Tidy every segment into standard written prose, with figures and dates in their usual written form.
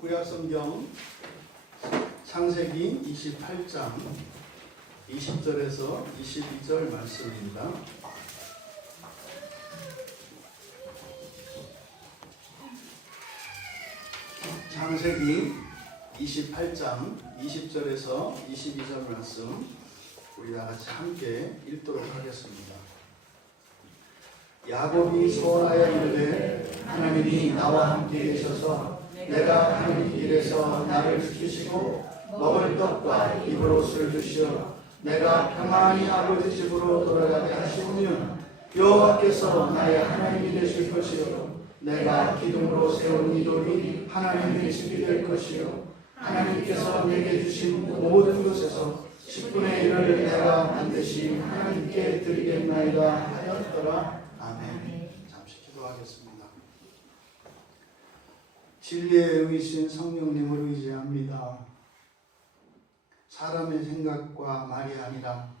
구약성경 창세기 28장 20절에서 22절 말씀입니다. 창세기 28장 20절에서 22절 말씀 우리 다 같이 함께 읽도록 하겠습니다. 야곱이 소원하여 이르되 하나님이 나와 함께 계셔서 내가 하는 길에서 나를 지키시고 먹을 떡과 입을 옷을 주시어 내가 평안히 아버지 집으로 돌아가게 하시면 여호와께서 나의 하나님이 되실 것이요 내가 기둥으로 세운 이 돌이 하나님의 집이 될 것이요 하나님께서 내게 주신 모든 것에서 10분의 1을 내가 반드시 하나님께 드리겠나이다 하였더라. 아멘. 잠시 기도하겠습니다. 진리의 의신 성령님을 의지합니다. 사람의 생각과 말이 아니라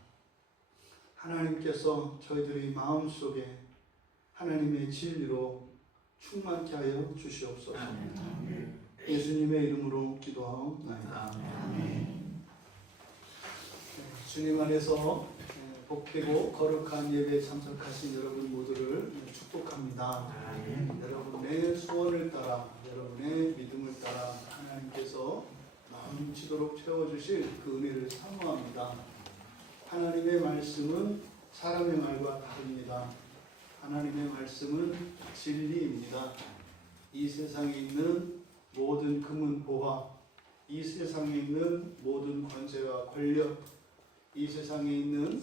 하나님께서 저희들의 마음속에 하나님의 진리로 충만케 하여 주시옵소서. 예수님의 이름으로 기도하옵나이다. 주님 안에서 복되고 거룩한 예배에 참석하신 여러분 모두를 축복합니다. 여러분의 소원을 따라 여러분의 믿음을 따라 하나님께서 넘치도록 채워주실 그 은혜를 사모합니다. 하나님의 말씀은 사람의 말과 다릅니다. 하나님의 말씀은 진리입니다. 이 세상에 있는 모든 금은 보화, 이 세상에 있는 모든 권세와 권력, 이 세상에 있는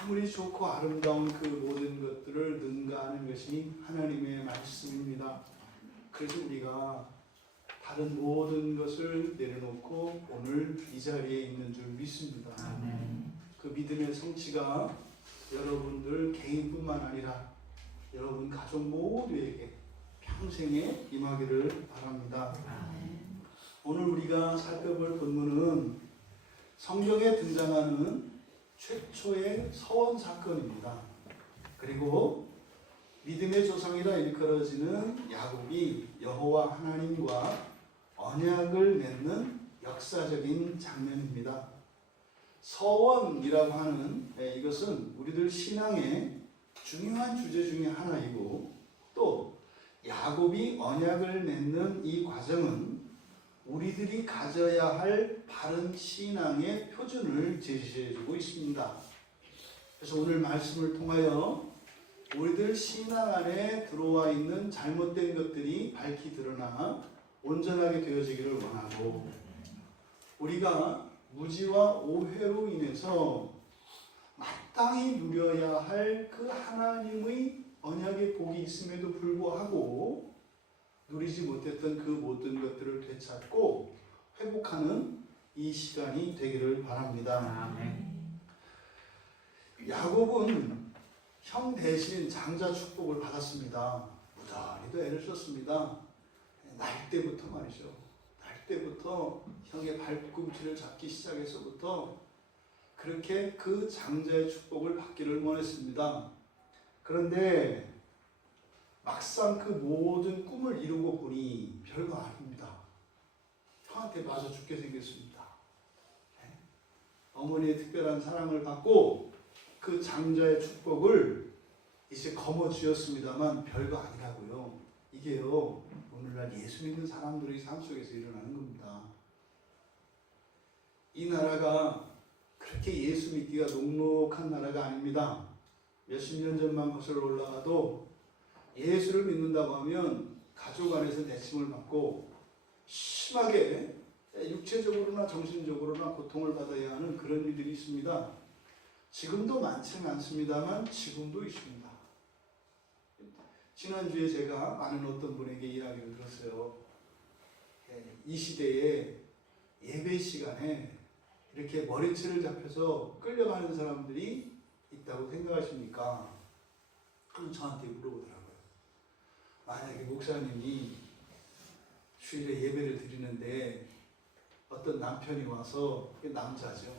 아무리 좋고 아름다운 그 모든 것들을 능가하는 것이 하나님의 말씀입니다. 그래서 우리가 다른 모든 것을 내려놓고 오늘 이 자리에 있는 줄 믿습니다. 그 믿음의 성취가 여러분들 개인뿐만 아니라 여러분 가족 모두에게 평생에 임하기를 바랍니다. 오늘 우리가 살펴볼 본문은 성경에 등장하는 최초의 서원 사건입니다. 그리고 믿음의 조상이라 일컬어지는 야곱이 여호와 하나님과 언약을 맺는 역사적인 장면입니다. 서원이라고 하는 이것은 우리들 신앙의 중요한 주제 중에 하나이고 또 야곱이 언약을 맺는 이 과정은 우리들이 가져야 할 바른 신앙의 표준을 제시해주고 있습니다. 그래서 오늘 말씀을 통하여 우리들 신앙 안에 들어와 있는 잘못된 것들이 밝히 드러나 온전하게 되어지기를 원하고 우리가 무지와 오해로 인해서 마땅히 누려야 할 그 하나님의 언약의 복이 있음에도 불구하고 누리지 못했던 그 모든 것들을 되찾고 회복하는 이 시간이 되기를 바랍니다. 야곱은 형 대신 장자 축복을 받았습니다. 무단히도 애를 썼습니다. 날 때부터 말이죠. 날 때부터 형의 발꿈치를 잡기 시작해서부터 그렇게 그 장자의 축복을 받기를 원했습니다. 그런데 막상 그 모든 꿈을 이루고 보니 별거 아닙니다. 형한테 맞아 죽게 생겼습니다. 어머니의 특별한 사랑을 받고 그 장자의 축복을 이제 거머쥐었습니다만 별거 아니라고요. 이게요 오늘날 예수 믿는 사람들의 삶 속에서 일어나는 겁니다. 이 나라가 그렇게 예수 믿기가 녹록한 나라가 아닙니다. 몇십 년 전만 거슬러 올라가도 예수를 믿는다고 하면 가족 안에서 내침을 받고 심하게 육체적으로나 정신적으로나 고통을 받아야 하는 그런 일들이 있습니다. 지금도 많지는 않습니다만 지금도 있습니다. 지난주에 제가 아는 어떤 분에게 이야기를 들었어요. 이 시대에 예배 시간에 이렇게 머리채를 잡혀서 끌려가는 사람들이 있다고 생각하십니까? 그럼 저한테 물어보더라고요. 만약에 목사님이 주일에 예배를 드리는데 어떤 남편이 와서, 남자죠.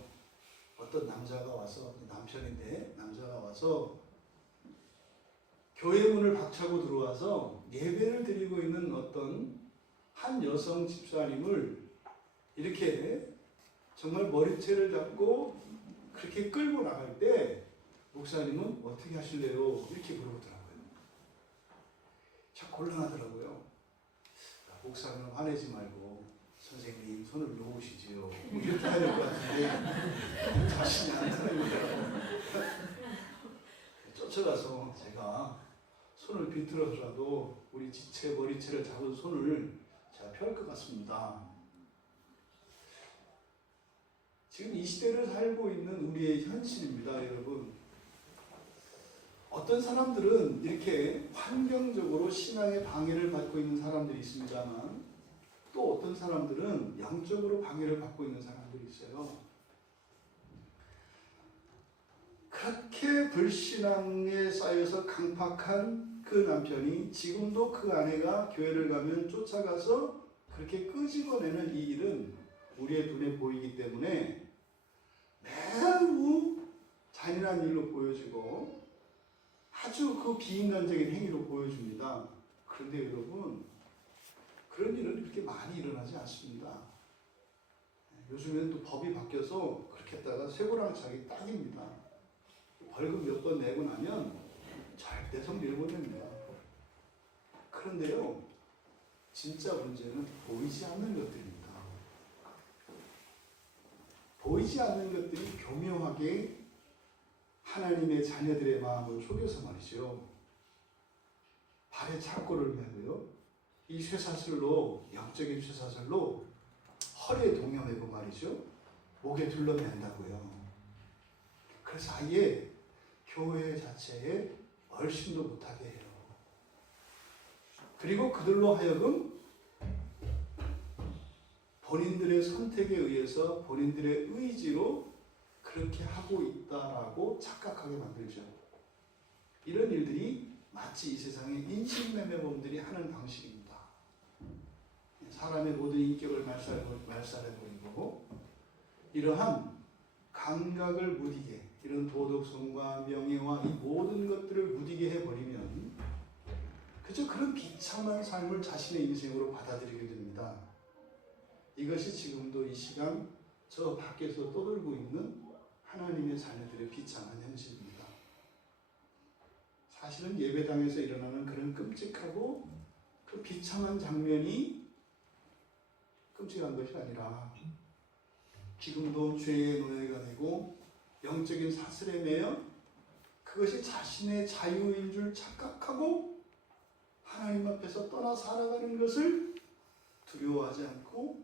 어떤 남자가 와서, 남편인데 남자가 와서 교회 문을 박차고 들어와서 예배를 드리고 있는 어떤 한 여성 집사님을 이렇게 정말 머리채를 잡고 그렇게 끌고 나갈 때 목사님은 어떻게 하실래요? 이렇게 물어보더라고요. 참 곤란하더라고요. 목사님은 화내지 말고 선생님 손을 놓으시지요. 이렇게 해야 될 것 같은데 자신이 안 드는 거예요. 쫓아가서 제가 손을 비틀어서라도 우리 지체 머리채를 잡은 손을 제가 펼 것 같습니다. 지금 이 시대를 살고 있는 우리의 현실입니다, 여러분. 어떤 사람들은 이렇게 환경적으로 신앙의 방해를 받고 있는 사람들이 있습니다만 또 어떤 사람들은 영적으로 방해를 받고 있는 사람들이 있어요. 그렇게 불신앙에 쌓여서 강팍한 그 남편이 지금도 그 아내가 교회를 가면 쫓아가서 그렇게 끄집어내는 이 일은 우리의 눈에 보이기 때문에 매우 잔인한 일로 보여지고 아주 그 비인간적인 행위로 보여줍니다. 그런데 여러분, 그런 일은 그렇게 많이 일어나지 않습니다. 요즘에는 또 법이 바뀌어서 그렇게 했다가 쇠고랑차기 딱입니다. 벌금 몇 번 내고 나면 절대 성질을 못 냅니다. 그런데요, 진짜 문제는 보이지 않는 것들입니다. 보이지 않는 것들이 교묘하게 하나님의 자녀들의 마음을 속여서 말이죠. 발에 착고를 매고요. 이 쇠사슬로, 영적인 쇠사슬로 허리에 동여매고 말이죠. 목에 둘러맨다고요. 그래서 아예 교회 자체에 얼씬도 못하게 해요. 그리고 그들로 하여금 본인들의 선택에 의해서 본인들의 의지로 그렇게 하고 있다라고 착각하게 만들죠. 이런 일들이 마치 이 세상의 인신매매범들이 하는 방식입니다. 사람의 모든 인격을 말살해버리고 이러한 감각을 무디게, 이런 도덕성과 명예와 이 모든 것들을 무디게 해버리면 그저 그런 비참한 삶을 자신의 인생으로 받아들이게 됩니다. 이것이 지금도 이 시간 저 밖에서 떠돌고 있는 하나님의 자녀들의 비참한 현실입니다. 사실은 예배당에서 일어나는 그런 끔찍하고 그 비참한 장면이 끔찍한 것이 아니라 지금도 죄의 노예가 되고 영적인 사슬에 매여 그것이 자신의 자유인 줄 착각하고 하나님 앞에서 떠나 살아가는 것을 두려워하지 않고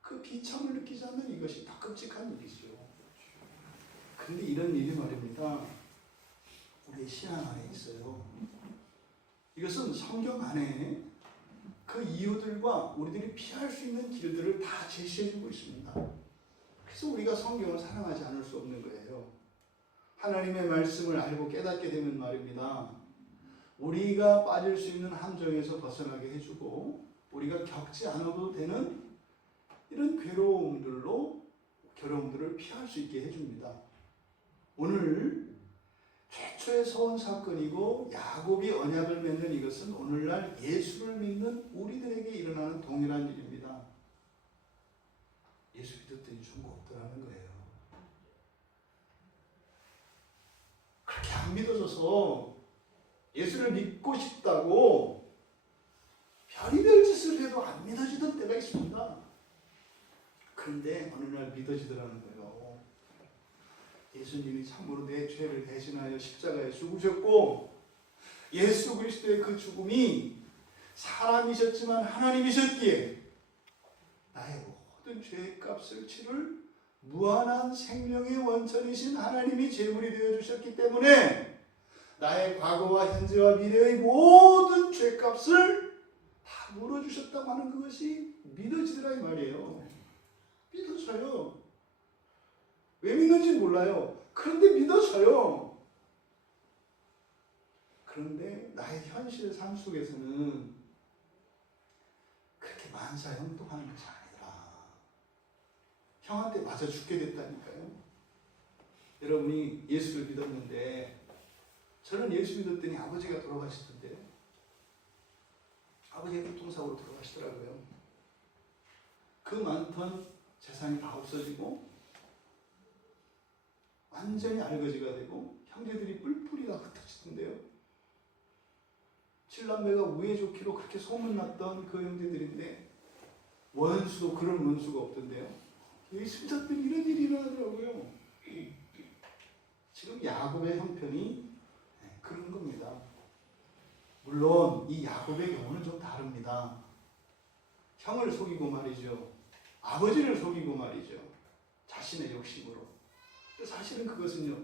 그 비참을 느끼지 않는 이것이 더 끔찍한 일이죠. 근데 이런 일이 말입니다. 우리의 신앙 안에 있어요. 이것은 성경 안에 그 이유들과 우리들이 피할 수 있는 길들을 다 제시해주고 있습니다. 그래서 우리가 성경을 사랑하지 않을 수 없는 거예요. 하나님의 말씀을 알고 깨닫게 되면 말입니다. 우리가 빠질 수 있는 함정에서 벗어나게 해주고 우리가 겪지 않아도 되는 이런 괴로움들을 피할 수 있게 해줍니다. 오늘 최초의 서원 사건이고 야곱이 언약을 맺는 이것은 오늘날 예수를 믿는 우리들에게 일어나는 동일한 일입니다. 예수 믿었더니 중고 없더라는 거예요. 그렇게 안 믿어져서 예수를 믿고 싶다고 별의별 짓을 해도 안 믿어지던 때가 있습니다. 그런데 어느 날 믿어지더라는 거예요. 예수님이 참으로 내 죄를 대신하여 십자가에 죽으셨고 예수 그리스도의 그 죽음이 사람이셨지만 하나님이셨기에 나의 모든 죄의 값을 치를 무한한 생명의 원천이신 하나님이 제물이 되어주셨기 때문에 나의 과거와 현재와 미래의 모든 죄값을 다 물어주셨다고 하는 그것이 믿어지더라 이 말이에요. 믿어져요. 왜 믿는지는 몰라요. 그런데 믿어져요. 그런데 나의 현실 삶 속에서는 그렇게 만사형통하는 것이 아니라 형한테 맞아 죽게 됐다니까요. 여러분이 예수를 믿었는데 저는 예수 믿었더니 아버지가 돌아가시던데 아버지가 교통사고로 돌아가시더라고요. 그 많던 재산이 다 없어지고 완전히 알거지가 되고 형제들이 뿔뿔이 다 흩어지던데요. 칠남매가 우애 좋기로 그렇게 소문났던 그 형제들인데 원수도 그런 원수가 없던데요. 이 순자들이 이런 일이 일어나더라고요. 지금 야곱의 형편이 그런 겁니다. 물론 이 야곱의 경우는 좀 다릅니다. 형을 속이고 말이죠. 아버지를 속이고 말이죠. 자신의 욕심으로. 사실은 그것은요,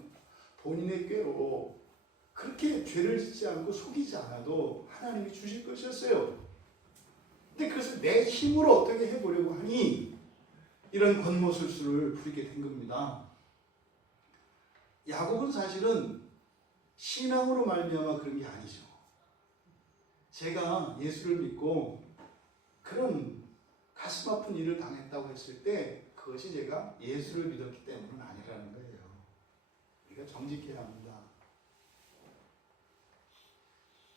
본인의 꾀로 그렇게 죄를 짓지 않고 속이지 않아도 하나님이 주실 것이었어요. 근데 그것을 내 힘으로 어떻게 해보려고 하니 이런 권모술수를 부리게 된 겁니다. 야곱은 사실은 신앙으로 말미암아 그런 게 아니죠. 제가 예수를 믿고 그런 가슴 아픈 일을 당했다고 했을 때 그것이 제가 예수를 믿었기 때문은 아니라는 거예요. 우리가 정직해야 합니다.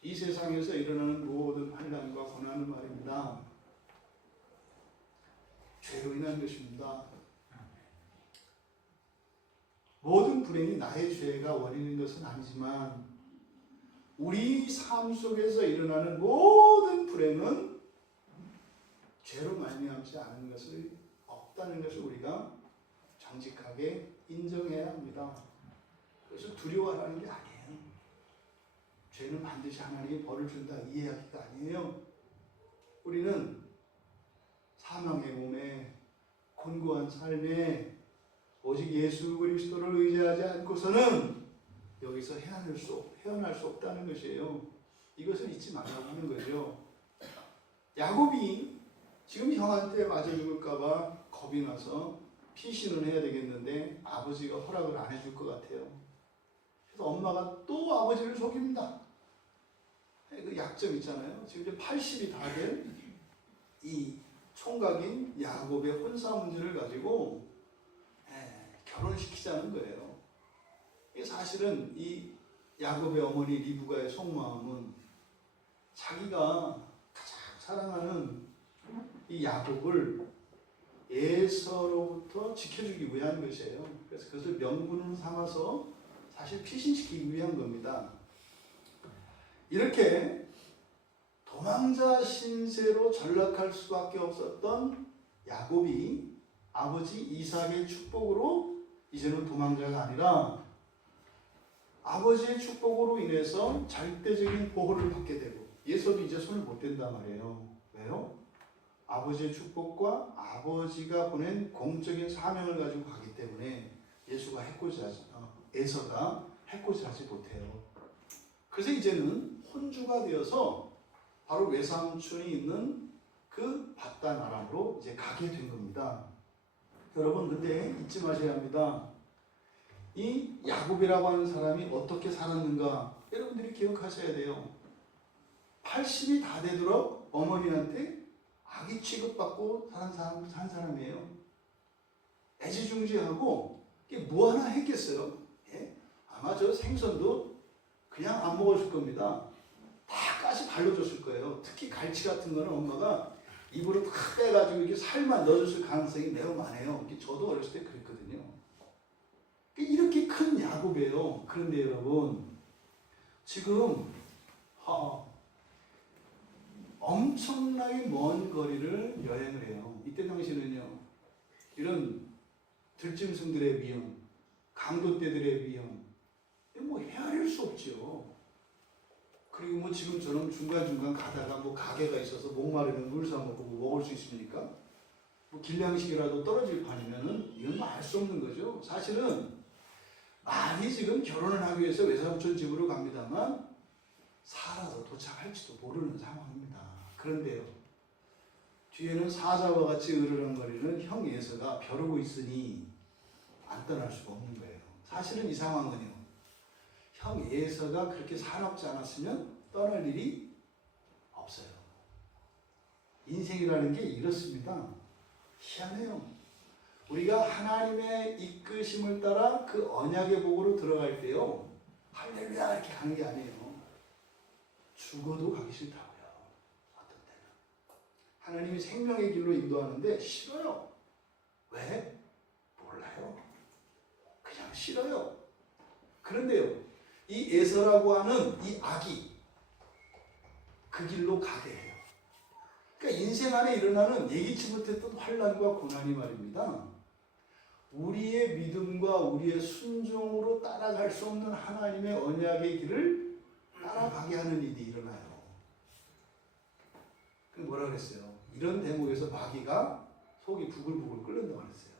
이 세상에서 일어나는 모든 환난과 고난은 말입니다. 죄로 인한 것입니다. 모든 불행이 나의 죄가 원인인 것은 아니지만 우리 삶 속에서 일어나는 모든 불행은 죄로 말미암지 않은 것을 없다는 것을 우리가 정직하게 인정해야 합니다. 그래서 두려워하는 게 아니에요. 죄는 반드시 하나님이 벌을 준다 이해하기가 아니에요. 우리는 사망의 몸에 곤고한 삶에 오직 예수 그리스도를 의지하지 않고서는 여기서 헤어날 수 없다는 것이에요. 이것을 잊지 말라고 하는 거죠. 야곱이 지금 형한테 맞아 죽을까봐 겁이 나서 피신을 해야 되겠는데 아버지가 허락을 안 해줄 것 같아요. 그래서 엄마가 또 아버지를 속입니다. 그 약점 있잖아요. 지금 이제 80이 다 된 이 총각인 야곱의 혼사 문제를 가지고 결혼시키자는 거예요. 사실은 이 야곱의 어머니 리브가의 속마음은 자기가 가장 사랑하는 이 야곱을 에서로부터 지켜주기 위한 것이에요. 그래서 그것을 명분으로 삼아서 사실 피신시키기 위한 겁니다. 이렇게 도망자 신세로 전락할 수밖에 없었던 야곱이 아버지 이삭의 축복으로 이제는 도망자가 아니라 아버지의 축복으로 인해서 절대적인 보호를 받게 되고 예서도 이제 손을 못 댄단 말이에요. 왜요? 아버지의 축복과 아버지가 보낸 공적인 사명을 가지고 가기 때문에 에서가 해코지하지 못해요. 그래서 이제는 혼주가 되어서 바로 외삼촌이 있는 그 바단 아람으로 이제 가게 된 겁니다. 여러분 근데 잊지 마셔야 합니다. 이 야곱이라고 하는 사람이 어떻게 살았는가 여러분들이 기억하셔야 돼요. 80이 다 되도록 어머니한테 아기 취급받고 산 사람이에요. 애지중지하고 이게 뭐 하나 했겠어요? 예? 아마 저 생선도 그냥 안 먹었을 겁니다. 다 가시 발라줬을 거예요. 특히 갈치 같은 거는 엄마가 입으로 탁 빼가지고 이렇게 살만 넣어줬을 가능성이 매우 많아요. 저도 어렸을 때 그랬거든요. 이렇게 큰 야곱이에요. 그런데 여러분 지금 엄청나게 먼 거리를 여행을 해요. 이때 당시는요. 이런 들짐승들의 위험, 강도떼들의 위험 뭐 헤아릴 수 없죠. 그리고 뭐 지금처럼 중간중간 가다가 뭐 가게가 있어서 목마르면 물 사 먹고 뭐 먹을 수 있습니까? 뭐 길량식이라도 떨어질 판이면은 이건 뭐 알 수 없는 거죠. 사실은 많이 지금 결혼을 하기 위해서 외삼촌 집으로 갑니다만 살아서 도착할지도 모르는 상황입니다. 그런데요. 뒤에는 사자와 같이 으르렁거리는 형 에서가 벼르고 있으니 안 떠날 수가 없는 거예요. 사실은 이 상황은요. 형 에서가 그렇게 사납지 않았으면 떠날 일이 없어요. 인생이라는 게 이렇습니다. 희한해요. 우리가 하나님의 이끄심을 따라 그 언약의 복으로 들어갈 때요. 할렐루야 이렇게 가는 게 아니에요. 죽어도 가기 싫다고요. 어떤 때는. 하나님이 생명의 길로 인도하는데 싫어요. 왜? 몰라요. 그냥 싫어요. 그런데요, 이 에서라고 하는 이 악이 그 길로 가게 해요. 그러니까 인생 안에 일어나는 예기치 못했던 환난과 고난이 말입니다. 우리의 믿음과 우리의 순종으로 따라갈 수 없는 하나님의 언약의 길을 따라가게 하는 일이 일어나요. 그럼 뭐라 그랬어요? 이런 대목에서 마귀가 속이 부글부글 끓는다고 그랬어요.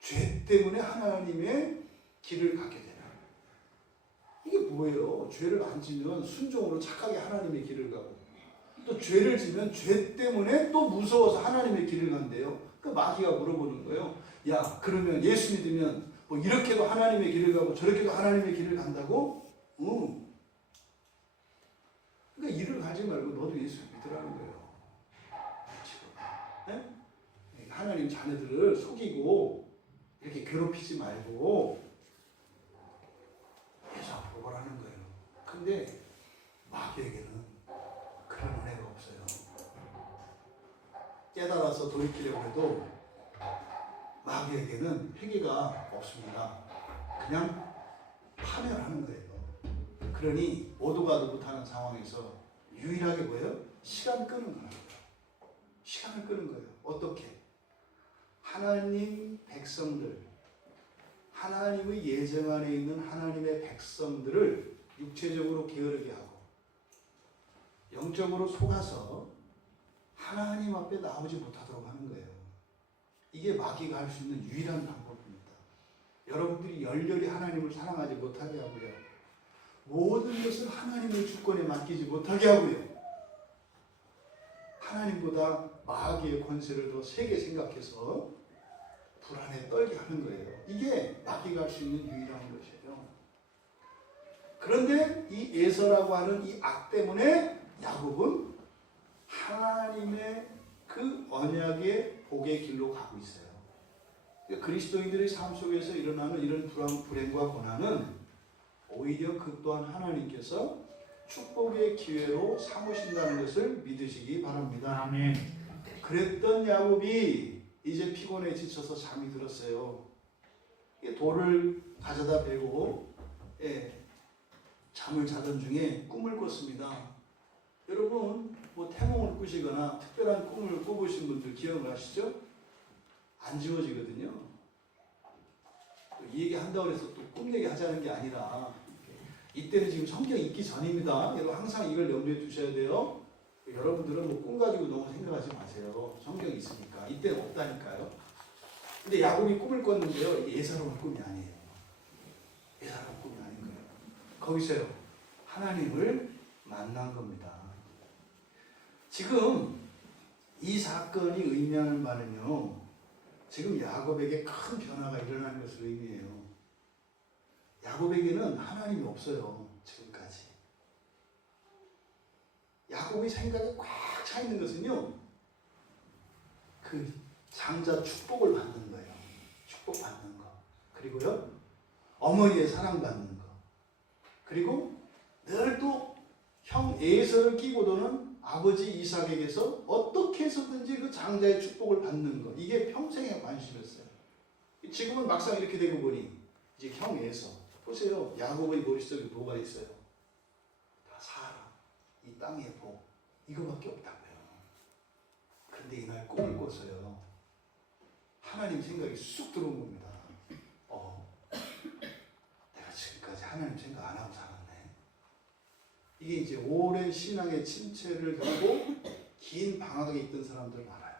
죄 때문에 하나님의 길을 가게 되는. 이게 뭐예요? 죄를 안 지면 순종으로 착하게 하나님의 길을 가고, 또 죄를 지면 죄 때문에 또 무서워서 하나님의 길을 간대요. 그 마귀가 물어보는 거예요. 야, 그러면 예수 믿으면 뭐 이렇게도 하나님의 길을 가고 저렇게도 하나님의 길을 간다고? 응. 그러니까 일을 가지 말고 너도 예수 믿으라는 거예요. 지금. 네? 하나님 자녀들을 속이고 이렇게 괴롭히지 말고 예수 앞으로 오라는 거예요. 근데 마귀에게는 그런 은혜가 없어요. 깨달아서 돌이키려고 해도 마귀에게는 회개가 없습니다. 그냥 파멸하는 거예요. 그러니 모두가 못하는 상황에서 유일하게 뭐예요? 시간 끄는 거예요. 시간을 끄는 거예요. 어떻게? 하나님 백성들, 하나님의 예정 안에 있는 하나님의 백성들을 육체적으로 게으르게 하고 영적으로 속아서 하나님 앞에 나오지 못하도록 하는 거예요. 이게 마귀가 할 수 있는 유일한 방법입니다. 여러분들이 열렬히 하나님을 사랑하지 못하게 하고요. 모든 것을 하나님의 주권에 맡기지 못하게 하고요. 하나님보다 마귀의 권세를 더 세게 생각해서 불안에 떨게 하는 거예요. 이게 마귀가 할 수 있는 유일한 것이에요. 그런데 이 에서라고 하는 이 악 때문에 야곱은 하나님의 그 언약의 복의 길로 가고 있어요. 그러니까 그리스도인들의 삶 속에서 일어나는 이런 불행과 고난은 오히려 그 또한 하나님께서 축복의 기회로 삼으신다는 것을 믿으시기 바랍니다. 아멘. 그랬던 야곱이 이제 피곤해 지쳐서 잠이 들었어요. 돌을 가져다 베고 잠을 자던 중에 꿈을 꿨습니다. 여러분 뭐 태몽을 꾸시거나 특별한 꿈을 꿔보신 분들 기억나시죠? 안 지워지거든요. 이 얘기 한다고 해서 또 꿈얘기 하자는 게 아니라 이때는 지금 성경 읽기 전입니다. 여러분 항상 이걸 염두에 두셔야 돼요. 여러분들은 뭐 꿈 가지고 너무 생각하지 마세요. 성경이 있으니까. 이때는 없다니까요. 근데 야곱이 꿈을 꿨는데요. 이게 예사로운 꿈이 아니에요. 예사로운 꿈이 아닌 거예요. 거기서요. 하나님을 만난 겁니다. 지금 이 사건이 의미하는 바는요. 지금 야곱에게 큰 변화가 일어나는 것을 의미해요. 야곱에게는 하나님이 없어요. 지금까지. 야곱의 생각에 꽉 차 있는 것은요. 그 장자 축복을 받는 거예요. 축복받는 거. 그리고요. 어머니의 사랑받는 거. 그리고 늘 또 형 에서를 끼고 도는 아버지 이삭에게서 어떻게 해서든지 그 장자의 축복을 받는 것. 이게 평생의 관심이었어요. 지금은 막상 이렇게 되고 보니 이제 형 에서 보세요. 야곱의 머릿속에 뭐가 있어요? 다 사람, 이 땅의 복, 이거밖에 없다고요. 근데 이날 꿈을 꿨어요. 하나님 생각이 쑥 들어온 겁니다. 내가 지금까지 하나님 생각 안 하고 살았네. 이게 이제 오랜 신앙의 침체를 겪고 긴 방황에 있던 사람들 많아요.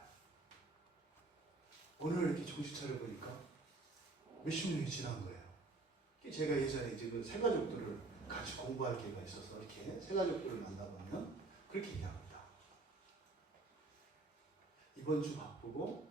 오늘 이렇게 정신 차려보니까 몇십 년이 지난 거예요. 제가 예전에 이제 그 새가족들을 같이 공부할 기회가 있어서 이렇게 새가족들을 만나보면 그렇게 얘기합니다. 이번 주 바쁘고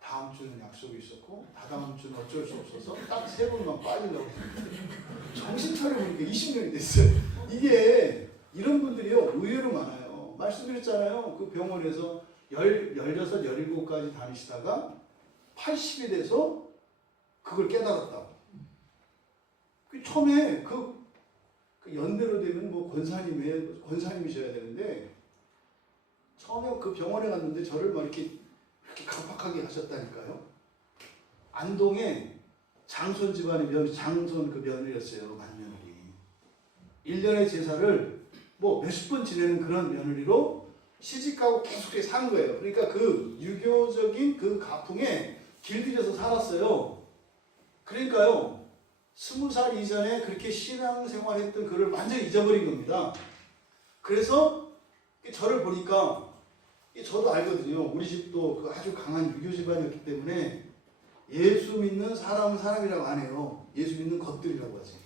다음 주는 약속이 있었고 다다음 주는 어쩔 수 없어서 딱 3번만 빠지려고 했는데 정신 차려보니까 20년이 됐어요. 이게 이런 분들이요 의외로 많아요. 말씀드렸잖아요. 그 병원에서 16, 17까지 다니시다가 80이 돼서 그걸 깨달았다고. 처음에 그 연대로 되면 뭐 권사님이셔야 되는데 처음에 그 병원에 갔는데 저를 막 이렇게 강팍하게 하셨다니까요. 안동에 장손 집안의 장손 그 며느리였어요. 맏며느리. 1년의 제사를 뭐 몇십 번 지내는 그런 며느리로 시집가고 계속 사는 거예요. 그러니까 그 유교적인 그 가풍에 길들여서 살았어요. 그러니까요. 20살 이전에 그렇게 신앙생활했던 그를 완전히 잊어버린 겁니다. 그래서 저를 보니까 저도 알거든요. 우리 집도 그 아주 강한 유교 집안이었기 때문에 예수 믿는 사람은 사람이라고 안 해요. 예수 믿는 것들이라고 하지.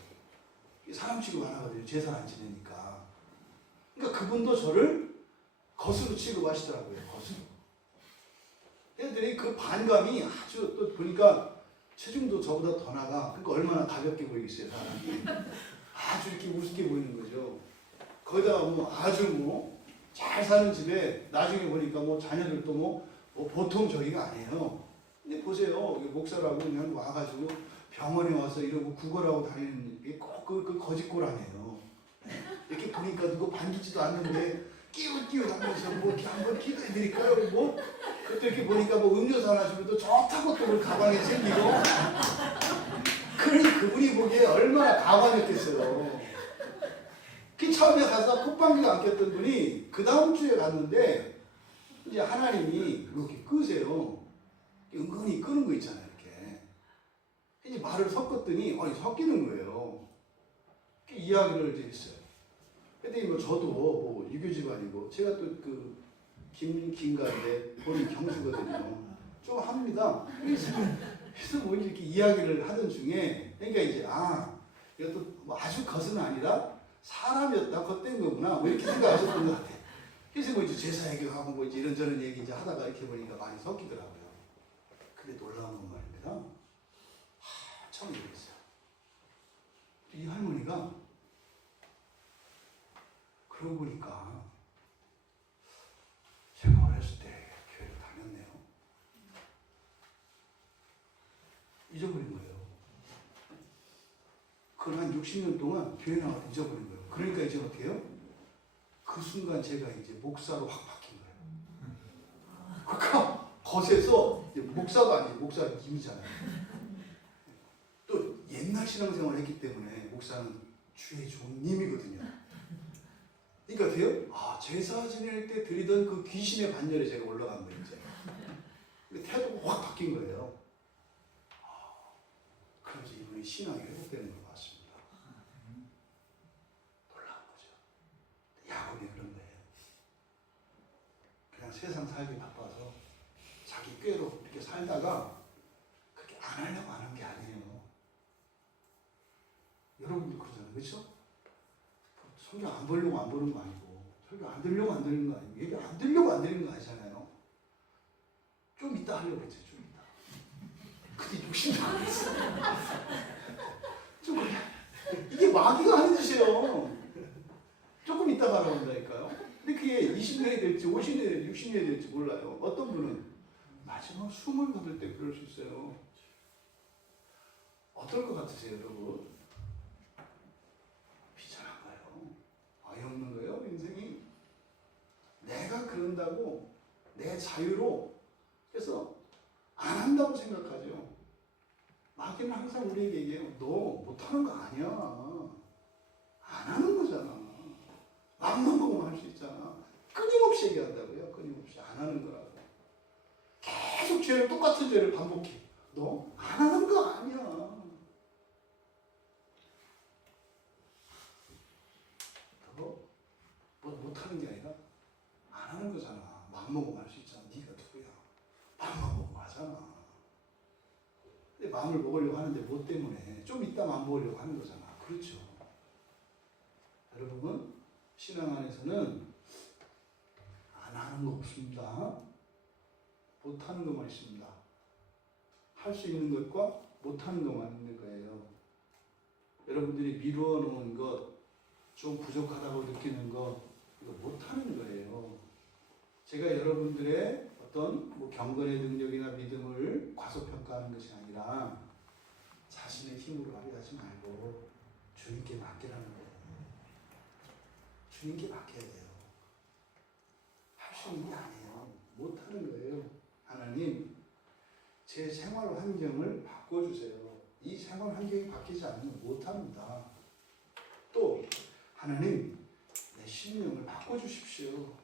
사람 취급 안 하거든요. 제사를 안 지내니까. 그러니까 그분도 저를 것으로 취급하시더라고요. 것으로. 애들이 그 반감이 아주 또 보니까 체중도 저보다 더 나가. 그러니까 얼마나 가볍게 보이겠어요, 사람이. 아주 이렇게 우습게 보이는 거죠. 거기다가 뭐 아주 뭐 잘 사는 집에 나중에 보니까 뭐 자녀들도 뭐 보통 저기가 아니에요. 근데 보세요. 목사라고 그냥 와가지고 병원에 와서 이러고 구걸하고 다니는 게 꼭 그 거짓고라네요. 이렇게 보니까 누구 반기지도 않는데 끼웃끼웃 하면서 뭐 이렇게 한번 기도해드릴까요? 뭐 그때 이렇게 보니까 뭐 음료수 하나 주면 또 좋다고 또 가방에 생기고 그분이 보기에 얼마나 가관했겠어요. 그 처음에 가서 콧방귀가 안 꼈던 분이 그 다음 주에 갔는데 이제 하나님이 이렇게 끄세요. 은근히 끄는 거 있잖아요, 이렇게. 이제 말을 섞었더니 섞이는 거예요. 이야기를 이제 했어요. 근데 뭐 저도 뭐 유교 집안이고 제가 또 그 김가인데 본인 경수거든요. 좀 합니다. 그래서 뭐 이렇게 이야기를 하던 중에 그러니까 이제 이것도 뭐 아주 것은 아니라 사람이었다, 겉된 거구나 뭐 이렇게 생각하셨던 것 같아요. 그래서 뭐 이제 제사 얘기하고 뭐 이제 이런저런 얘기 이제 하다가 이렇게 보니까 많이 섞이더라고요. 근데 놀라운 건 말입니다. 처음 얘기했어요. 이 할머니가 그러고 보니까 제가 어렸을 때 교회를 다녔네요. 잊어버린 거예요. 그걸 한 60년 동안 교회 나가서 잊어버린 거예요. 그러니까 이제 어떻게 해요? 그 순간 제가 이제 목사로 확 바뀐 거예요. 그러니까 겉에서 목사가 아니에요. 목사가 님이잖아요. 또 옛날 신앙생활을 했기 때문에 목사는 주의 종님이거든요. 그러니까 어때요? 제사 지낼 때 드리던 그 귀신의 반열에 제가 올라간 거예요. 이제. 태도가 확 바뀐 거예요. 그래서 이분이 신앙이 회복되는 것 같습니다. 놀라운 거죠. 야곱이 그런 거예요. 그냥 세상 살기 바빠서 자기 꾀로 이렇게 살다가 그렇게 안 하려고 하는 게 아니에요. 여러분도 그러잖아요. 그렇죠? 설교 안 보려고 안 보는 거 아니고 설교 안 들으려고 안 듣는 거 아니고 예배 안 들으려고 안 드리는 거 아니잖아요. 좀 이따 하려고 했죠. 좀 이따. 근데 욕심도 안 했어. 좀 이게 마귀가 하는 짓이에요. 조금 이따 하라고 한다니까요. 근데 그게 20년이 될지 50년이 될지 60년이 될지 몰라요. 어떤 분은 마지막 숨을 거둘 때 그럴 수 있어요. 어떨 것 같으세요, 여러분? 비참한가요? 어이없는 거예요, 인생이. 내가 그런다고 내 자유로 해서 안 한다고 생각하죠. 마귀는 항상 우리에게 얘기해요. 너 못하는 거 아니야. 안 하는 거잖아. 맘만 먹으면 할 수 있잖아. 끊임없이 얘기한다고요. 끊임없이 안 하는 거라고. 계속 똑같은 죄를 반복해. 너 안 하는 거 아니야. 너 못하는 게 아니라 안 하는 거잖아. 맘 먹으면 할 수 있잖아. 네가 누구야. 맘만 먹으면 하잖아. 근데 마음을 먹으려고 하는데 뭐 때문에? 좀 이따 마음 먹으려고 하는 거잖아. 그렇죠. 여러분, 신앙 안에서는 안 하는 거 없습니다. 못하는 것만 있습니다. 할 수 있는 것과 못하는 것만 있는 거예요. 여러분들이 미루어 놓은 것, 좀 부족하다고 느끼는 것, 이거 못하는 거예요. 제가 여러분들의 어떤 경건의 능력이나 믿음을 과소평가하는 것이 아니라 자신의 힘으로 하려 하지 말고 주님께 맡기라는 거예요. 주님께 맡겨야 돼요. 할 수 쉬운 게 아니에요. 못하는 거예요. 하나님, 제 생활 환경을 바꿔주세요. 이 생활 환경이 바뀌지 않으면 못합니다. 또 하나님, 내 심령을 바꿔주십시오.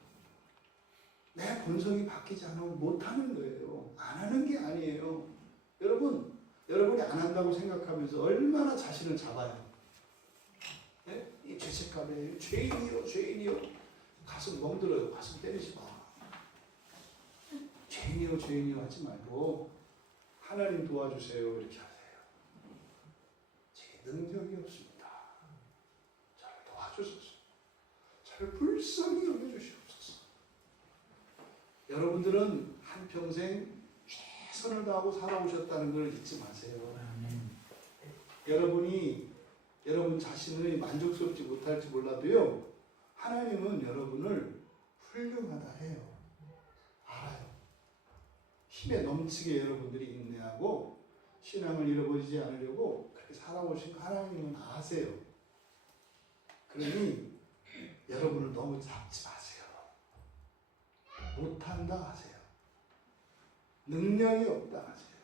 내 본성이 바뀌지 않으면 못하는 거예요. 안 하는 게 아니에요. 여러분이 안 한다고 생각하면서 얼마나 자신을 잡아요. 네? 이 죄책감에 죄인이요. 가슴 멍들어요. 가슴 때리지 마. 죄인이요 하지 말고 하나님 도와주세요 이렇게 하세요. 제 능력이 없습니다. 저를 도와주소서. 저를 불쌍히 여겨주시옵소서. 여러분들은 한평생 최선을 다하고 살아오셨다는 걸 잊지 마세요. 여러분 자신을 만족스럽지 못할지 몰라도요, 하나님은 여러분을 훌륭하다 해요. 알아요. 힘에 넘치게 여러분들이 인내하고 신앙을 잃어버리지 않으려고 그렇게 살아오신 하나님은 아세요. 그러니 여러분을 너무 잡지 마세요. 못한다 하세요. 능력이 없다 하세요.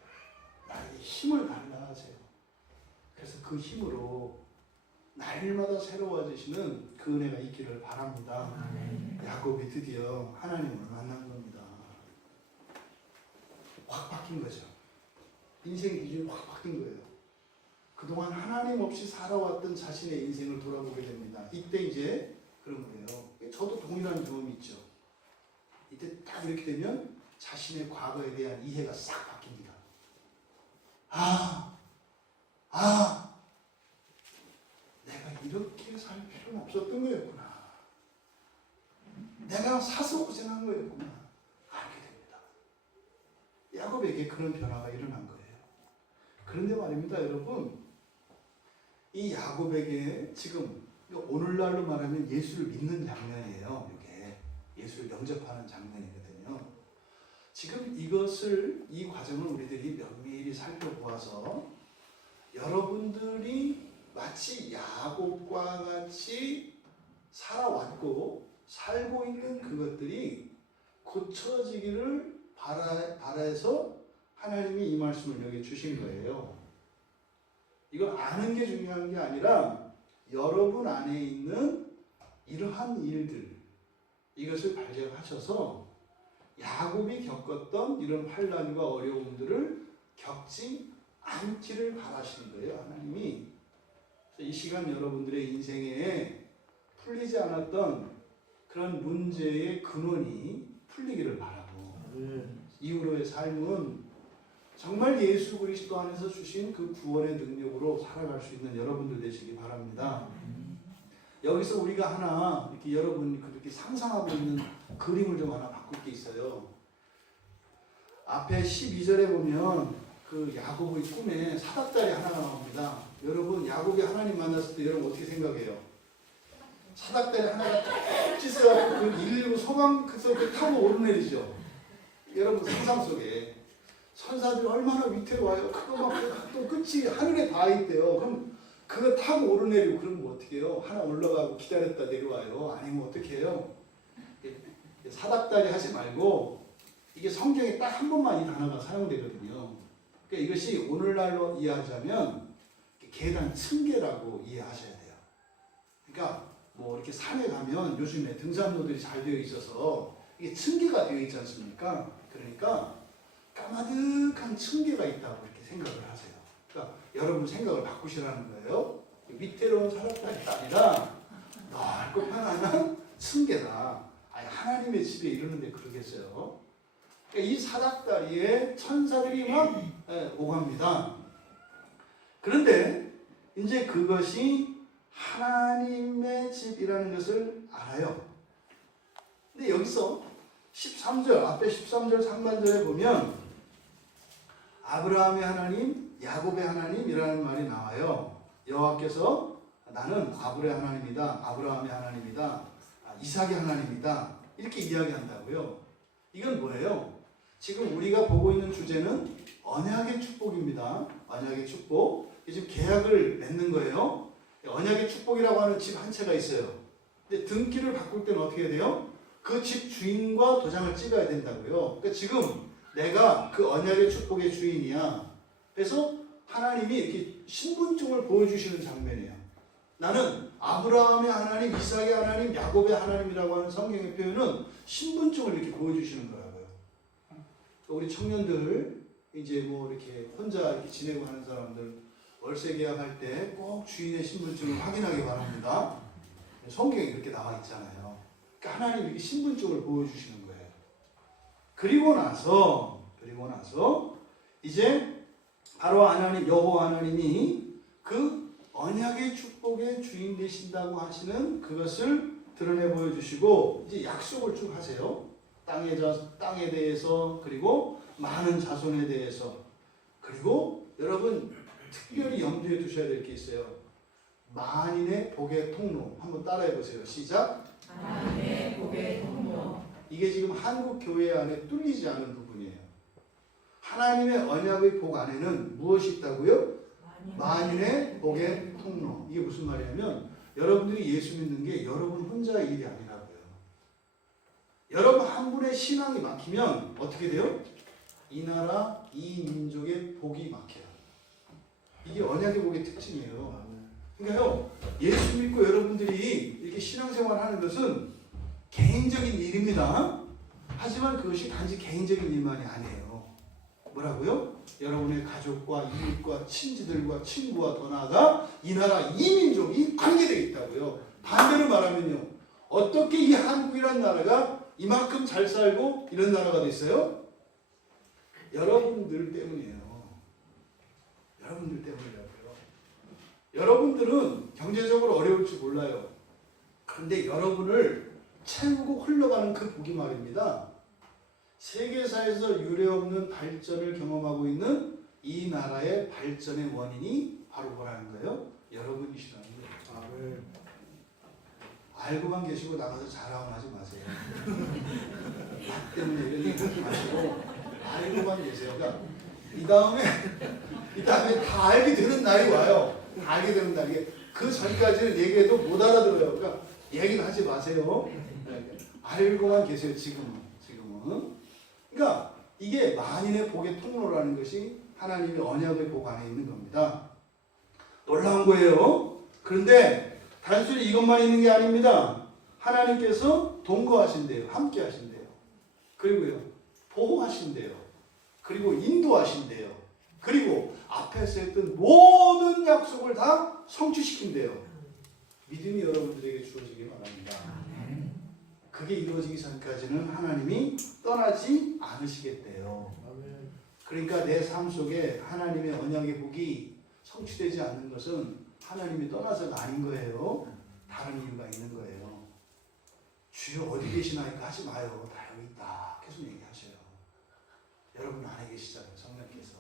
나에게 힘을 달라 하세요. 그래서 그 힘으로 날마다 새로워지시는 그 은혜가 있기를 바랍니다. 야곱이 드디어 하나님을 만난 겁니다. 확 바뀐 거죠. 인생의 기준이 확 바뀐 거예요. 그동안 하나님 없이 살아왔던 자신의 인생을 돌아보게 됩니다. 이때 이제 그런 거예요. 저도 동일한 경험이 있죠. 이때 딱 이렇게 되면 자신의 과거에 대한 이해가 싹 바뀝니다. 내가 이렇게 살 필요는 없었던 거였구나. 내가 사서 고생한 거였구나. 알게 됩니다. 야곱에게 그런 변화가 일어난 거예요. 그런데 말입니다, 여러분. 이 야곱에게 지금 오늘날로 말하면 예수를 믿는 장면이에요. 이게 예수를 영접하는 장면이거든요. 지금 이 과정을 우리들이 면밀히 살펴보아서 여러분들이 마치 야곱과 같이 살아왔고 살고 있는 그것들이 고쳐지기를 바라서 하나님이 이 말씀을 여기 주신 거예요. 이걸 아는 게 중요한 게 아니라 여러분 안에 있는 이러한 일들, 이것을 발견하셔서 야곱이 겪었던 이런 환난과 어려움들을 겪지 않기를 바라시는 거예요, 하나님이. 이 시간 여러분들의 인생에 풀리지 않았던 그런 문제의 근원이 풀리기를 바라고, 이후로의 삶은 정말 예수 그리스도 안에서 주신 그 구원의 능력으로 살아갈 수 있는 여러분들 되시기 바랍니다. 여기서 우리가 하나 이렇게 여러분이 그렇게 상상하고 있는 그림을 좀 하나 바꿀 게 있어요. 앞에 12절에 보면 그 야곱의 꿈에 사닥다리 하나가 나옵니다. 여러분, 야곱이 하나님 만났을 때 여러분 어떻게 생각해요? 사닥다리 하나가 딱 찢어갖고 그 119 소방 그쪽에 타고 오르내리죠. 여러분 상상 속에 천사들이 얼마나 위태로 와요. 그거 막 또 끝이 하늘에 닿아 있대요. 그럼 그거 타고 오르내리고 그러면 뭐 어떻게 해요? 하나 올라가고 기다렸다 내려와요. 아니면 어떻게 해요? 사닥다리 하지 말고, 이게 성경에 딱 한 번만 이 단어가 사용되거든요. 그러니까 이것이 오늘날로 이해하자면 계단 층계라고 이해하셔야 돼요. 그러니까 뭐 이렇게 산에 가면 요즘에 등산로들이 잘 되어 있어서 이게 층계가 되어 있지 않습니까? 그러니까 까마득한 층계가 있다고 이렇게 생각을 하세요. 그러니까 여러분 생각을 바꾸시라는 거예요. 위태로운 사닥다리가 아니라 넓고 편안한 층계다. 아니, 하나님의 집에 이르는데 그러겠어요. 그러니까 이 사닥다리에 천사들이 막 오갑니다. 그런데 이제 그것이 하나님의 집이라는 것을 알아요. 근데 여기서 13절, 앞에 13절 상반절에 보면 아브라함의 하나님, 야곱의 하나님이라는 말이 나와요. 여호와께서 나는 아브라함의 하나님이다, 아브라함의 하나님이다, 이삭의 하나님이다, 이렇게 이야기한다고요. 이건 뭐예요? 지금 우리가 보고 있는 주제는 언약의 축복입니다. 언약의 축복. 지금 계약을 맺는 거예요. 언약의 축복이라고 하는 집 한 채가 있어요. 근데 등기를 바꿀 때는 어떻게 해야 돼요? 그 집 주인과 도장을 찍어야 된다고요. 그러니까 지금 내가 그 언약의 축복의 주인이야. 그래서 하나님이 이렇게 신분증을 보여주시는 장면이에요. 나는 아브라함의 하나님, 이삭의 하나님, 야곱의 하나님이라고 하는 성경의 표현은 신분증을 이렇게 보여주시는 거라고요. 우리 청년들 이제 뭐 이렇게 혼자 이렇게 지내고 하는 사람들 월세 계약할 때 꼭 주인의 신분증을 확인하기 바랍니다. 성경에 그렇게 나와 있잖아요. 그러니까 하나님이 이렇게 신분증을 보여주시는 거예요. 그리고 나서 이제 바로 하나님 여호와 하나님이 그 언약의 축복의 주인 되신다고 하시는 그것을 드러내 보여주시고 이제 약속을 쭉 하세요. 땅에 대해서 그리고 많은 자손에 대해서 그리고 여러분 특별히 염두에 두셔야 될 게 있어요. 만인의 복의 통로 한번 따라해 보세요. 시작. 만인의 복의 통로. 이게 지금 한국 교회 안에 뚫리지 않은 부분이에요. 하나님의 언약의 복 안에는 무엇이 있다고요? 만인의 복의 통로. 이게 무슨 말이냐면 여러분들이 예수 믿는 게 여러분 혼자의 일이 아니라고요. 여러분 한 분의 신앙이 막히면 어떻게 돼요? 이 나라, 이 민족의 복이 막혀요. 이게 언약의 복의 특징이에요. 그러니까요, 예수 믿고 여러분들이 이렇게 신앙생활 하는 것은 개인적인 일입니다. 하지만 그것이 단지 개인적인 일만이 아니에요. 뭐라고요? 여러분의 가족과 이웃과 친지들과 친구와 더 나아가 이 나라, 이 민족이 관계되어 있다고요. 반대로 말하면요. 어떻게 이 한국이라는 나라가 이만큼 잘 살고 이런 나라가 됐어요? 여러분들 때문이에요. 여러분들 때문이라고요. 여러분들은 경제적으로 어려울지 몰라요. 그런데 여러분을 채우고 흘러가는 그 복이 말입니다. 세계사에서 유례없는 발전을 경험하고 있는 이 나라의 발전의 원인이 바로 뭐라는 거예요? 여러분이시라는 거예요. 알고만 계시고 나가서 자랑하지 마세요. 나 때문에 이런 얘기 하지 마시고 알고만 계세요. 그러니까 이 다음에 다 알게 되는 날이 와요. 다 알게 되는 날이. 그 전까지는 얘기해도 못 알아들어요. 그러니까 얘기는 하지 마세요. 알고만 계세요. 지금은. 그러니까 이게 만인의 복의 통로라는 것이 하나님의 언약의 복 안에 있는 겁니다. 놀라운 거예요. 그런데 단순히 이것만 있는 게 아닙니다. 하나님께서 동거하신대요. 함께 하신대요. 그리고요. 보호하신대요. 그리고 인도하신대요. 그리고 앞에서 했던 모든 약속을 다 성취시킨대요. 믿음이 여러분들에게 주어지기 바랍니다. 그게 이루어지기 전까지는 하나님이 떠나지 않으시겠대요. 그러니까 내 삶 속에 하나님의 언약의 복이 성취되지 않는 것은 하나님이 떠나서가 아닌 거예요. 다른 이유가 있는 거예요. 주여 어디 계시나이까 하지 마요. 다 여기 있다. 계속 얘기하셔요. 여러분 안에 계시잖아요. 성령께서.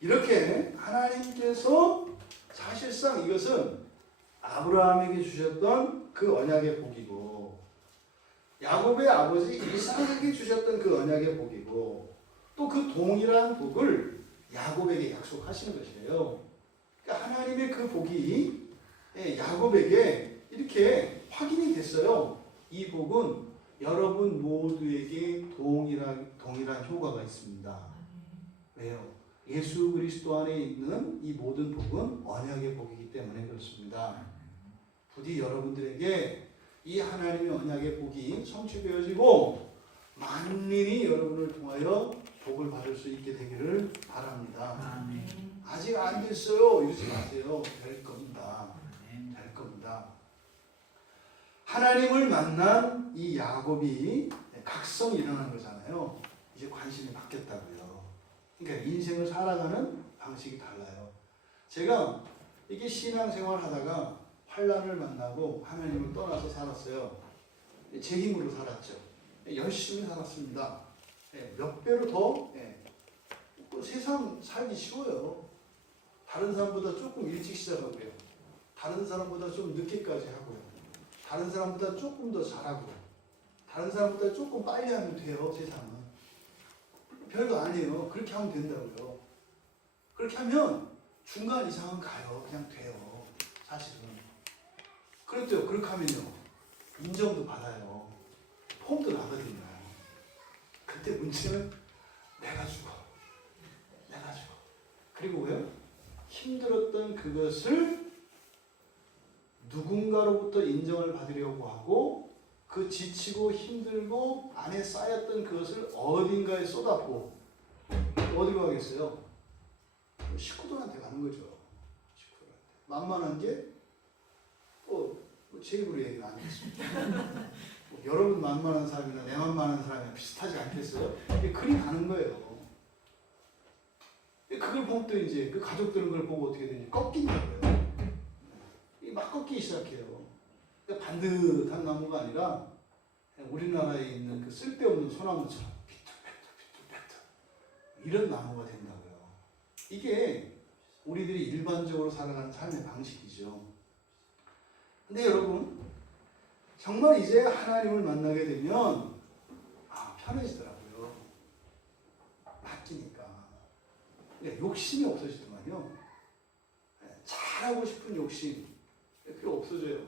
이렇게 하나님께서 사실상 이것은 아브라함에게 주셨던 그 언약의 복이고 야곱의 아버지 이삭에게 주셨던 그 언약의 복이고 또 그 동일한 복을 야곱에게 약속하시는 것이에요. 그러니까 하나님의 그 복이 야곱에게 이렇게 확인이 됐어요. 이 복은 여러분 모두에게 동일한 효과가 있습니다. 왜요? 예수 그리스도 안에 있는 이 모든 복은 언약의 복이기 때문에 그렇습니다. 부디 여러분들에게 이 하나님의 언약의 복이 성취되어지고 만민이 여러분을 통하여 복을 받을 수 있게 되기를 바랍니다. 아직 안 됐어요. 이러지 마세요. 될 겁니다. 될 겁니다. 하나님을 만난 이 야곱이 각성이 일어난 거잖아요. 이제 관심이 바뀌었다고요. 그러니까 인생을 살아가는 방식이 달라요. 제가 이게 신앙생활 하다가 환란을 만나고 하나님을 떠나서 살았어요. 제 힘으로 살았죠. 열심히 살았습니다. 몇 배로 더 세상 살기 쉬워요. 다른 사람보다 조금 일찍 시작하고요. 다른 사람보다 좀 늦게까지 하고요. 다른 사람보다 조금 더 잘하고 다른 사람보다 조금 빨리 하면 돼요. 세상은. 별거 아니에요. 그렇게 하면 된다고요. 그렇게 하면 중간 이상은 가요. 그냥 돼요. 사실은. 그렇죠. 그렇게 하면요. 인정도 받아요. 폼도 나거든요. 그때 문제는 내가 죽어. 그리고 왜요? 힘들었던 그것을 누군가로부터 인정을 받으려고 하고 그 지치고 힘들고 안에 쌓였던 그것을 어딘가에 쏟아부어 어디로 가겠어요? 식구들한테 가는 거죠. 식구들한테. 만만한 게 제 입으로 얘기는 안 했습니다. 여러분 만만한 사람이나 내 만만한 사람이랑 비슷하지 않겠어요? 그리 가는 거예요. 그걸 보면 또 이제 그 가족들은 그걸 보고 어떻게 되는지 꺾인다고요. 막 꺾이기 시작해요. 그러니까 반듯한 나무가 아니라 우리나라에 있는 그 쓸데없는 소나무처럼 비뚤비뚤 이런 나무가 된다고요. 이게 우리들이 일반적으로 살아가는 삶의 방식이죠. 근데 여러분 정말 이제 하나님을 만나게 되면 편해지더라고요. 바뀌니까. 욕심이 없어지더만요. 잘하고 싶은 욕심 그게 없어져요.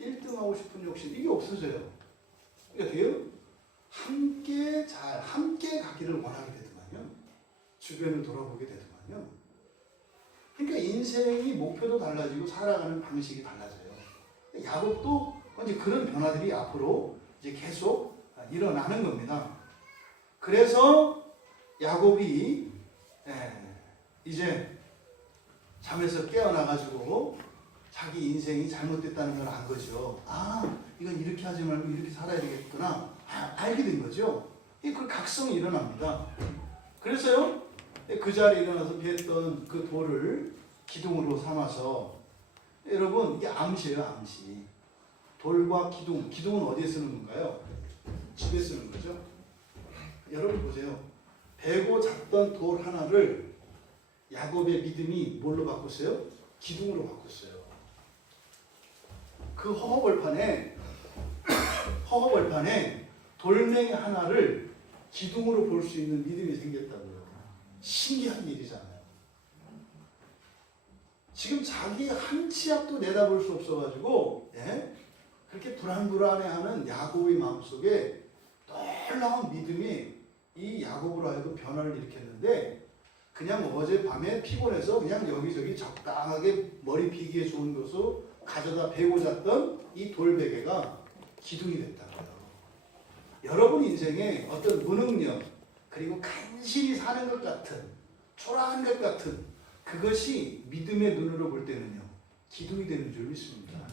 1등하고 싶은 욕심 이게 없어져요. 그러니까 돼요? 함께 가기를 원하게 되더만요. 주변을 돌아보게 되더만요. 그러니까 인생이 목표도 달라지고 살아가는 방식이 달라져요. 야곱도 이제 그런 변화들이 앞으로 이제 계속 일어나는 겁니다. 그래서 야곱이 이제 잠에서 깨어나가지고 자기 인생이 잘못됐다는 걸 안 거죠. 이건 이렇게 하지 말고 이렇게 살아야 되겠구나. 알게 된 거죠. 그 각성이 일어납니다. 그래서요, 그 자리에 일어나서 피했던 그 돌을 기둥으로 삼아서, 여러분, 이게 암시예요, 암시. 돌과 기둥. 기둥은 어디에 쓰는 건가요? 집에 쓰는 거죠. 여러분 보세요. 베고 잡던 돌 하나를 야곱의 믿음이 뭘로 바꿨어요? 기둥으로 바꿨어요. 그 허허벌판에 돌멩이 하나를 기둥으로 볼 수 있는 믿음이 생겼다고요. 신기한 일이잖아요. 지금 자기 한 치 앞도 내다볼 수 없어가지고 그렇게 불안불안해하는 야곱의 마음속에 놀라운 믿음이 이 야곱으로 하여금 변화를 일으켰는데, 그냥 어젯밤에 피곤해서 그냥 여기저기 적당하게 머리 비기에 좋은 것으로 가져다 베고 잤던 이 돌베개가 기둥이 됐다고요. 여러분 인생에 어떤 무능력, 그리고 간신히 사는 것 같은, 초라한 것 같은 그것이 믿음의 눈으로 볼 때는요, 기둥이 되는 줄 믿습니다.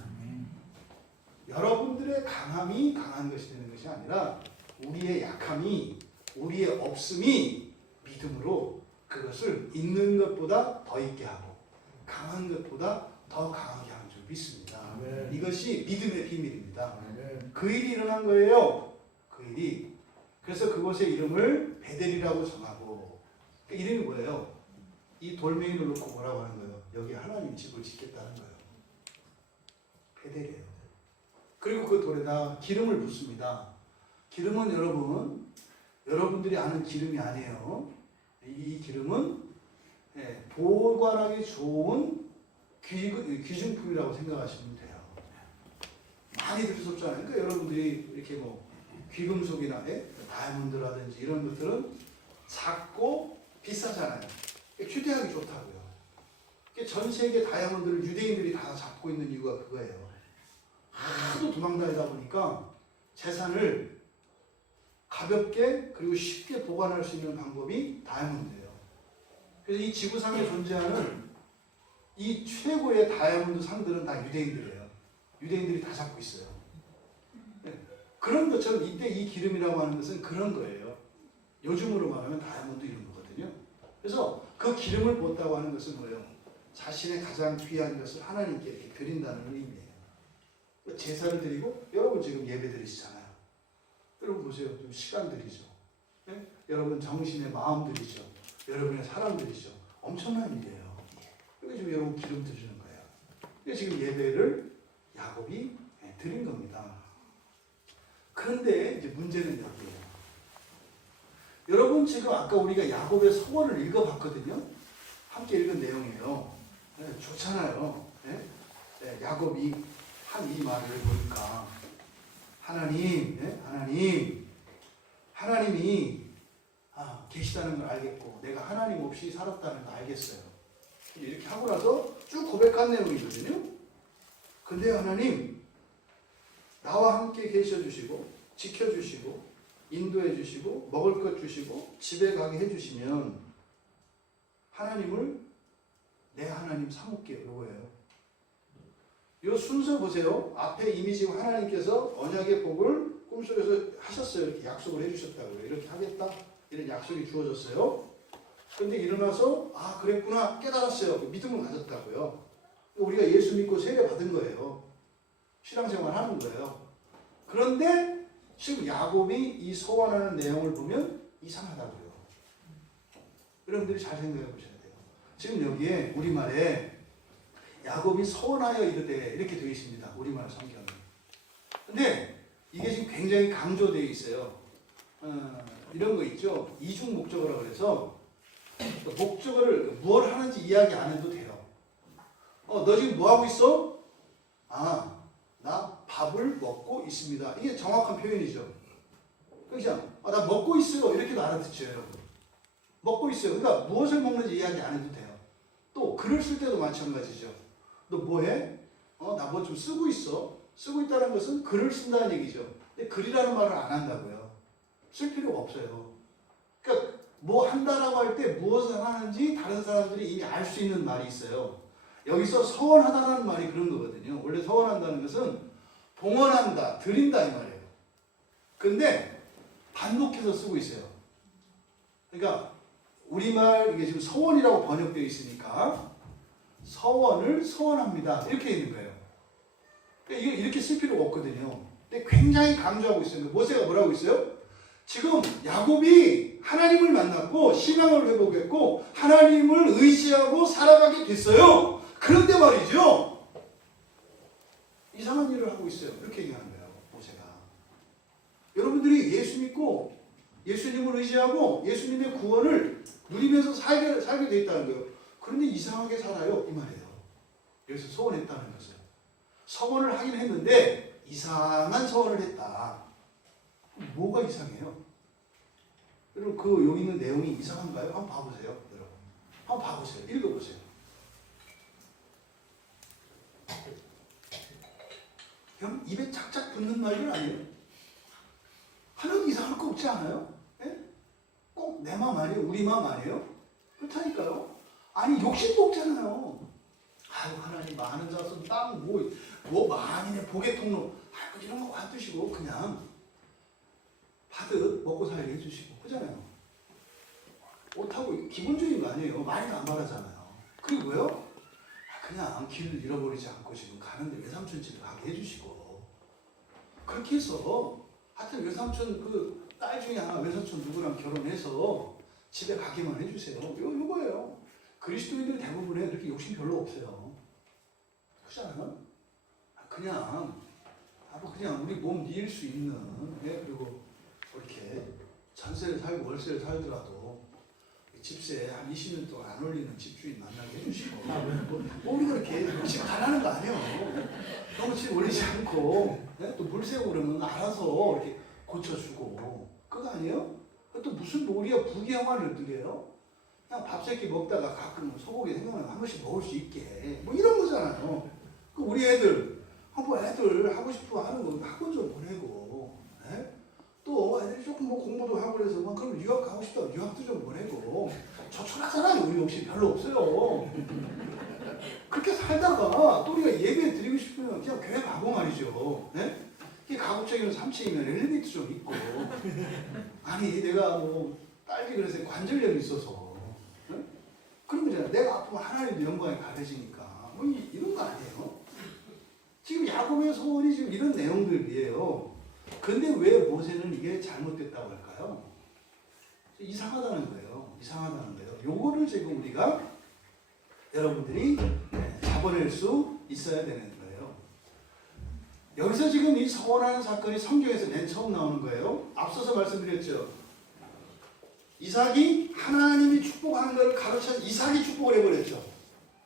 여러분들의 강함이 강한 것이 되는 것이 아니라 우리의 약함이, 우리의 없음이 믿음으로 그것을 있는 것보다 더 있게 하고 강한 것보다 더 강하게 하는 줄 믿습니다. 아멘. 이것이 믿음의 비밀입니다. 아멘. 그 일이 일어난 거예요. 그 일이. 그래서 그곳의 이름을 베델이라고 정하고, 그 이름이 뭐예요? 이 돌멩이를 놓고 뭐라고 하는 거예요? 여기 하나님 집을 짓겠다는 거예요. 베델이에요. 그리고 그 돌에다 기름을 붓습니다. 기름은 여러분들이 아는 기름이 아니에요. 이 기름은 보관하기 좋은 귀중품이라고 생각하시면 돼요. 많이 들으셨잖아요. 그러니까 여러분들이 이렇게 뭐 귀금속이나 다이아몬드라든지 이런 것들은 작고 비싸잖아요. 휴대하기 좋다고요. 전 세계 다이아몬드를 유대인들이 다 잡고 있는 이유가 그거예요. 하도 도망다니다 보니까 재산을 가볍게 그리고 쉽게 보관할 수 있는 방법이 다이아몬드예요. 그래서 이 지구상에 존재하는 이 최고의 다이아몬드 상들은 다 유대인들이에요. 유대인들이 다 잡고 있어요. 그런 것처럼 이때 이 기름이라고 하는 것은 그런 거예요. 요즘으로 말하면 다이아몬드 이런 거거든요. 그래서 그 기름을 부었다고 하는 것은 뭐예요? 자신의 가장 귀한 것을 하나님께 이렇게 드린다는 의미예요. 제사를 드리고, 여러분 지금 예배 드리시잖아요. 여러분 보세요. 좀 시간 드리죠. 여러분 정신의 마음 드리죠. 여러분의 사람 드리죠. 엄청난 일이에요. 그게 지금 여러분 기름 드시는 거예요. 그게 지금 예배를 야곱이 드린 겁니다. 그런데 이제 문제는 여기에요. 여러분 지금 아까 우리가 야곱의 서원을 읽어봤거든요. 함께 읽은 내용이에요. 좋잖아요. 야곱이 한 이 말을 보니까 하나님, 하나님이 계시다는 걸 알겠고 내가 하나님 없이 살았다는 걸 알겠어요. 이렇게 하고 나서 쭉 고백한 내용이거든요. 근데 하나님 나와 함께 계셔주시고 지켜주시고 인도해주시고 먹을 것 주시고 집에 가게 해주시면 하나님을 내 하나님 삼을게요. 이거예요. 이 순서 보세요. 앞에 이미 지금 하나님께서 언약의 복을 꿈속에서 하셨어요. 이렇게 약속을 해주셨다고요. 이렇게 하겠다. 이런 약속이 주어졌어요. 그런데 일어나서 그랬구나 깨달았어요. 믿음을 가졌다고요. 우리가 예수 믿고 세례 받은 거예요. 신앙생활 하는 거예요. 그런데 지금 야곱이 이 소원하는 내용을 보면 이상하다고요. 여러분들이 잘 생각해 보셔야 돼요. 지금 여기에 우리말에 야곱이 소원하여 이르되 이렇게 되어 있습니다. 우리말 성경에. 근데 이게 지금 굉장히 강조되어 있어요. 이런 거 있죠. 이중 목적어라 그래서 목적어를 뭘 하는지 이야기 안 해도 돼요. 너 지금 뭐 하고 있어? 나 밥을 먹고 있습니다. 이게 정확한 표현이죠. 그냥 나 먹고 있어요. 이렇게도 알아듣죠. 먹고 있어요. 그러니까 무엇을 먹는지 이야기 안 해도 돼요. 또 글을 쓸 때도 마찬가지죠. 너 뭐해? 나 뭐 좀 쓰고 있어. 쓰고 있다는 것은 글을 쓴다는 얘기죠. 근데 글이라는 말을 안 한다고요. 쓸 필요가 없어요. 그러니까 뭐 한다라고 할 때 무엇을 하는지 다른 사람들이 이미 알 수 있는 말이 있어요. 여기서 서원하다라는 말이 그런 거거든요. 원래 서원한다는 것은 봉헌한다, 드린다 이 말이에요. 근데 반복해서 쓰고 있어요. 그러니까 우리말 이게 지금 서원이라고 번역되어 있으니까 서원을 서원합니다. 이렇게 있는 거예요. 그러니까 이게 이렇게 쓸 필요가 없거든요. 근데 굉장히 강조하고 있어요. 모세가 뭐라고 있어요? 지금 야곱이 하나님을 만났고 신앙을 회복했고 하나님을 의지하고 살아가게 됐어요. 그런데 말이죠. 이상한 일을 하고 있어요. 이렇게 얘기하는 거예요. 모세가. 여러분들이 예수 믿고 예수님을 의지하고 예수님의 구원을 누리면서 살게 돼 있다는 거예요. 그런데 이상하게 살아요. 이 말이에요. 여기서 서원했다는 것은. 서원을 하긴 했는데 이상한 서원을 했다. 뭐가 이상해요? 여러분 그 여기 있는 내용이 이상한가요? 한번 봐보세요. 여러분 한번 봐보세요. 읽어보세요. 그냥 입에 착착 붙는 말들 아니에요? 하나도 이상할 거 없지 않아요? 예? 꼭 내 맘 아니에요? 우리 맘 아니에요? 그렇다니까요. 아니 욕심도 없잖아요. 아유 하나님 많은 자손 땅 뭐 만인의 복의 통로 이런 거 관두시고 그냥 바득 먹고 살게 해주시고 그러잖아요. 옷하고 기본적인 거 아니에요. 많이는 안 바라잖아요. 그리고요 그냥 길을 잃어버리지 않고 지금 가는데 외삼촌 집에 가게 해주시고 그렇게 해서 하여튼 외삼촌 그 딸 중에 하나 외삼촌 누구랑 결혼해서 집에 가게만 해주세요. 요거예요. 그리스도인들 대부분에 그렇게 욕심 별로 없어요. 그렇지 않아요? 그냥 우리 몸 이을 수 있는 그리고 이렇게 전세를 살고 월세를 살더라도 집세 한 20년 동안 안 올리는 집주인 만나게 해주시고 뭐 우리가 이렇게 집 달라는 거 아니에요. 너무 집 올리지 않고 또 물세고 그러면 알아서 이렇게 고쳐주고 그거 아니에요? 또 무슨 우리가 부귀영화를 누려요? 그냥 밥 세끼 먹다가 가끔 소고기 생각나면 한 번씩 먹을 수 있게 뭐 이런 거잖아요. 우리 애들 애들 하고 싶어 하는 거 학원 좀 보내고 또 애들이 조금 뭐 공부도 하고 그래서 그럼 유학 가고 싶다 유학도 좀 보내고 저철하잖아요. 우리 욕심 별로 없어요. 그렇게 살다가 또 우리가 예배 드리고 싶으면 그냥 교회 가고 말이죠. 이게 가급적이면 3층이면 엘리베이터 좀 있고 아니 내가 뭐 딸기 그래서 관절염이 있어서 그런 거잖아요. 내가 아프면 하나님도 영광에 가려지니까 뭐 이런 거 아니에요. 지금 야곱의 소원이 지금 이런 내용들이에요. 근데 왜 모세는 이게 잘못됐다고 할까요? 이상하다는 거예요. 이상하다는 거예요. 요거를 지금 우리가 여러분들이 잡아낼 수 있어야 되는 거예요. 여기서 지금 이 서원하는 사건이 성경에서 맨 처음 나오는 거예요. 앞서서 말씀드렸죠. 이삭이 하나님이 축복하는 것을 가르쳐 이삭이 축복을 해버렸죠.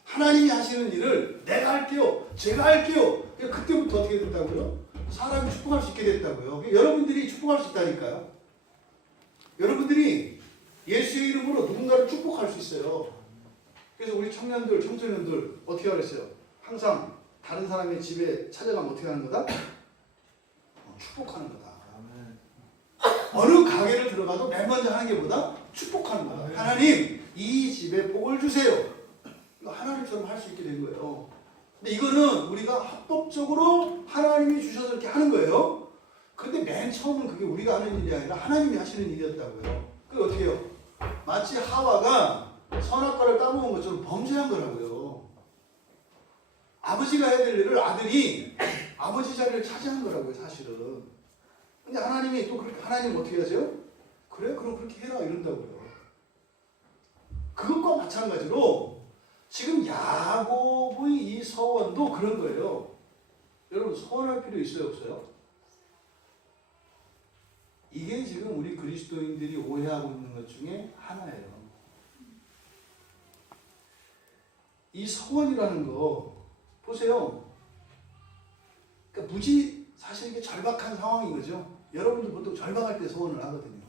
하나님이 하시는 일을 내가 할게요. 제가 할게요. 그때부터 어떻게 됐다고요? 사람이 축복할 수 있게 됐다고요. 여러분들이 축복할 수 있다니까요. 여러분들이 예수의 이름으로 누군가를 축복할 수 있어요. 그래서 우리 청년들, 청소년들 어떻게 하랬어요? 항상 다른 사람의 집에 찾아가면 어떻게 하는 거다? 축복하는 거다. 어느 가게를 들어가도 맨 먼저 하는 게 뭐다? 축복하는 거다. 하나님, 이 집에 복을 주세요. 이거 하나님처럼 할 수 있게 된 거예요. 근데 이거는 우리가 합법적으로 하나님이 주셔서 이렇게 하는 거예요. 근데 맨 처음은 그게 우리가 하는 일이 아니라 하나님이 하시는 일이었다고요. 그게 어떻게 해요? 마치 하와가 선악과를 따먹은 것처럼 범죄한 거라고요. 아버지가 해야 될 일을 아들이 아버지 자리를 차지한 거라고요, 사실은. 근데 하나님이 또 그렇게, 하나님 어떻게 하세요? 그래? 그럼 그렇게 해라, 이런다고요. 그것과 마찬가지로 지금 야곱의 이 서원도 그런 거예요. 여러분, 서원할 필요 있어요, 없어요? 이게 지금 우리 그리스도인들이 오해하고 있는 것 중에 하나예요. 이 서원이라는 거 보세요. 그러니까 무지 사실 이게 절박한 상황인 거죠. 여러분들 보통 절박할 때 서원을 하거든요.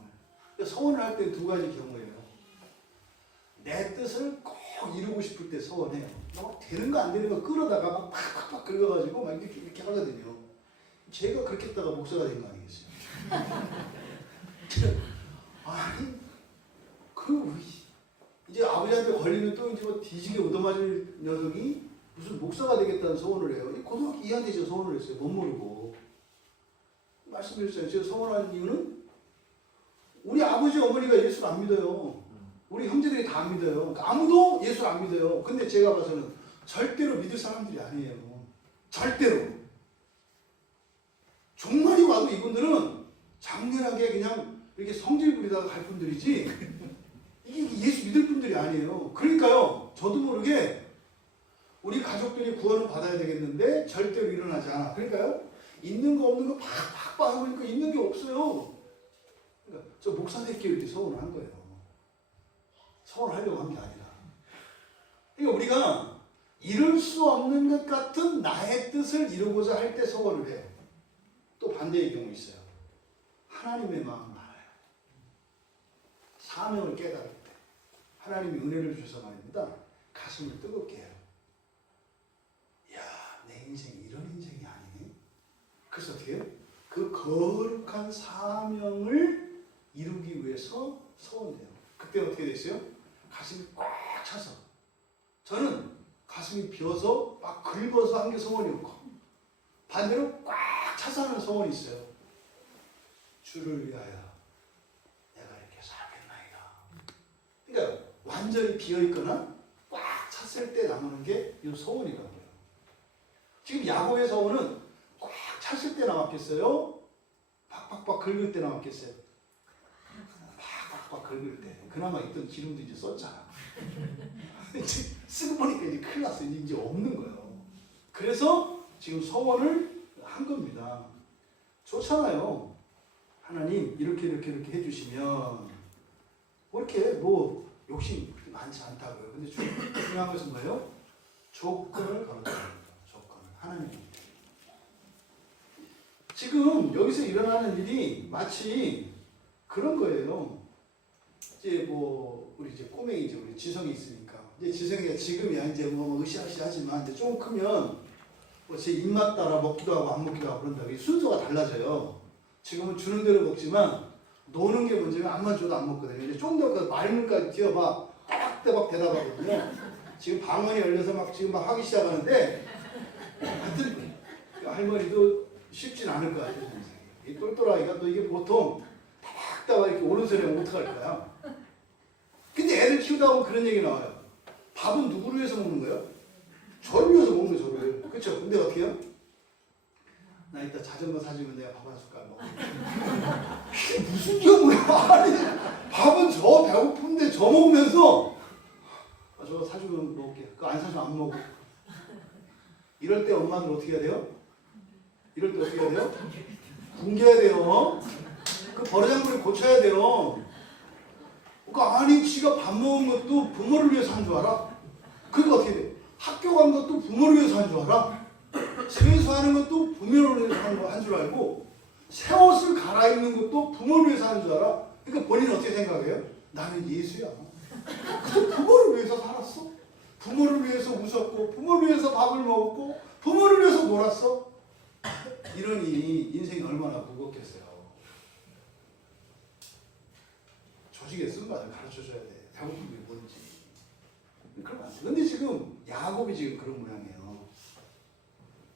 그러니까 서원을 할 때 두 가지 경우예요. 내 뜻을 꼭 이루고 싶을 때 서원해요. 막 되는 거 안 되는 거 끌어다가 막 팍팍팍 긁어가지고 막 이렇게 하거든요. 제가 그렇게 했다가 목사가 된 거 아니겠어요? 아니, 이제 아버지한테 걸리면 또 이제 뭐 뒤지게 얻어맞을 녀석이 무슨 목사가 되겠다는 소원을 해요. 고등학교 2학년 때 제가 소원을 했어요. 못 모르고. 말씀드렸잖아요. 제가 소원한 이유는 우리 아버지 어머니가 예수를 안 믿어요. 우리 형제들이 다 안 믿어요. 그러니까 아무도 예수를 안 믿어요. 근데 제가 봐서는 절대로 믿을 사람들이 아니에요. 절대로. 종말이 와도 이분들은 장렬하게 그냥 이렇게 성질 부리다가 갈 분들이지 이게 예수 믿을 분들이 아니에요. 그러니까요. 저도 모르게 우리 가족들이 구원을 받아야 되겠는데 절대로 일어나지 않아. 그러니까요. 있는 거 없는 거 팍팍 하니까 있는 게 없어요. 그러니까 저 목사 새끼 이렇게 서원을 한 거예요. 서원하려고 한 게 아니라. 그러니까 우리가 이룰 수 없는 것 같은 나의 뜻을 이루고자 할 때 서원을 해요. 또 반대의 경우 있어요. 하나님의 마음을 알아요. 사명을 깨달을 때 하나님이 은혜를 주셔서 말입니다. 가슴을 뜨겁게 해요. 야, 내 인생이 이런 인생이 아니네. 그래서 어떻게 해요? 그 거룩한 사명을 이루기 위해서 서원돼요. 그때 어떻게 됐어요? 가슴이 꽉 차서. 저는 가슴이 비어서 막 긁어서 한 게 소원이었고 반대로 꽉 차서 하는 소원이 있어요. 주를 위하여 내가 이렇게 살겠나이다. 그러니까 완전히 비어있거나 꽉 찼을 때 남는 게 이 소원이라고요. 지금 야곱의 소원은 꽉 찼을 때 남았겠어요? 팍팍팍 긁을 때 남았겠어요? 팍팍팍 긁을 때. 그나마 있던 기름도 이제 썼잖아. 쓰고 보니까 이제 큰일 났어요. 이제 없는 거예요. 그래서 지금 소원을 한 겁니다. 좋잖아요. 하나님 이렇게 해주시면 뭐 이렇게 뭐 욕심 그렇게 많지 않다고요. 근데 중요한 것은 뭐예요? 조건을 걸어줍니다. 조건을. 하나님. 지금 여기서 일어나는 일이 마치 그런 거예요. 이제 뭐 우리 이제 꼬맹이 이제 우리 지성이 있으니까 이제 지성이가 지금이야 이제 뭐 으쌰으쌰하지만 이제 조금 크면 뭐 제 입맛 따라 먹기도 하고 안 먹기도 하고 그런다. 순서가 달라져요. 지금은 주는 대로 먹지만 노는 게 문제면 암만 줘도 안 먹거든요. 이제 좀 더 그 말문까지 튀어봐 따박따박 대답하거든요. 지금 방언이 열려서 막 지금 막 하기 시작하는데 하여튼 할머니도 쉽진 않을 것 같아요. 이 똘똘아이가 또 이게 보통 따박따박 이렇게 오른손에 하면 어떡할 거야. 근데 애들 키우다 보면 그런 얘기 나와요. 밥은 누구를 위해서 먹는 거예요? 저를 위해서 먹는 거예요, 저를. 그렇죠? 근데 어떻게 해요? 나 이따 자전거 사주면 내가 밥 한 숟갈 먹어. 이게 무슨 경우야? 아니, 밥은 저 배고픈데 저 먹으면서 저 사주면 먹을게. 그거 안 사주면 안 먹어. 이럴 때 엄마들 어떻게 해야 돼요? 이럴 때 어떻게 해야 돼요? 굶겨야 돼요. 그 버르장머리 고쳐야 돼요. 그러니까 아니 지가 밥 먹은 것도 부모를 위해서 한 줄 알아? 그러니까 어떻게 돼? 학교 간 것도 부모를 위해서 한 줄 알아? 세수하는 것도 부모를 위해서 한 줄 알고 새 옷을 갈아입는 것도 부모를 위해서 하는 줄 알아. 그러니까 본인은 어떻게 생각해요? 나는 예수야. 그저 부모를 위해서 살았어. 부모를 위해서 웃었고 부모를 위해서 밥을 먹었고 부모를 위해서 놀았어. 이러니 인생이 얼마나 무겁겠어요. 조직에 쓴 말을 가르쳐줘야 돼. 잘못된 게 뭔지. 그러면 안 돼. 근데 지금 야곱이 지금 그런 모양이에요.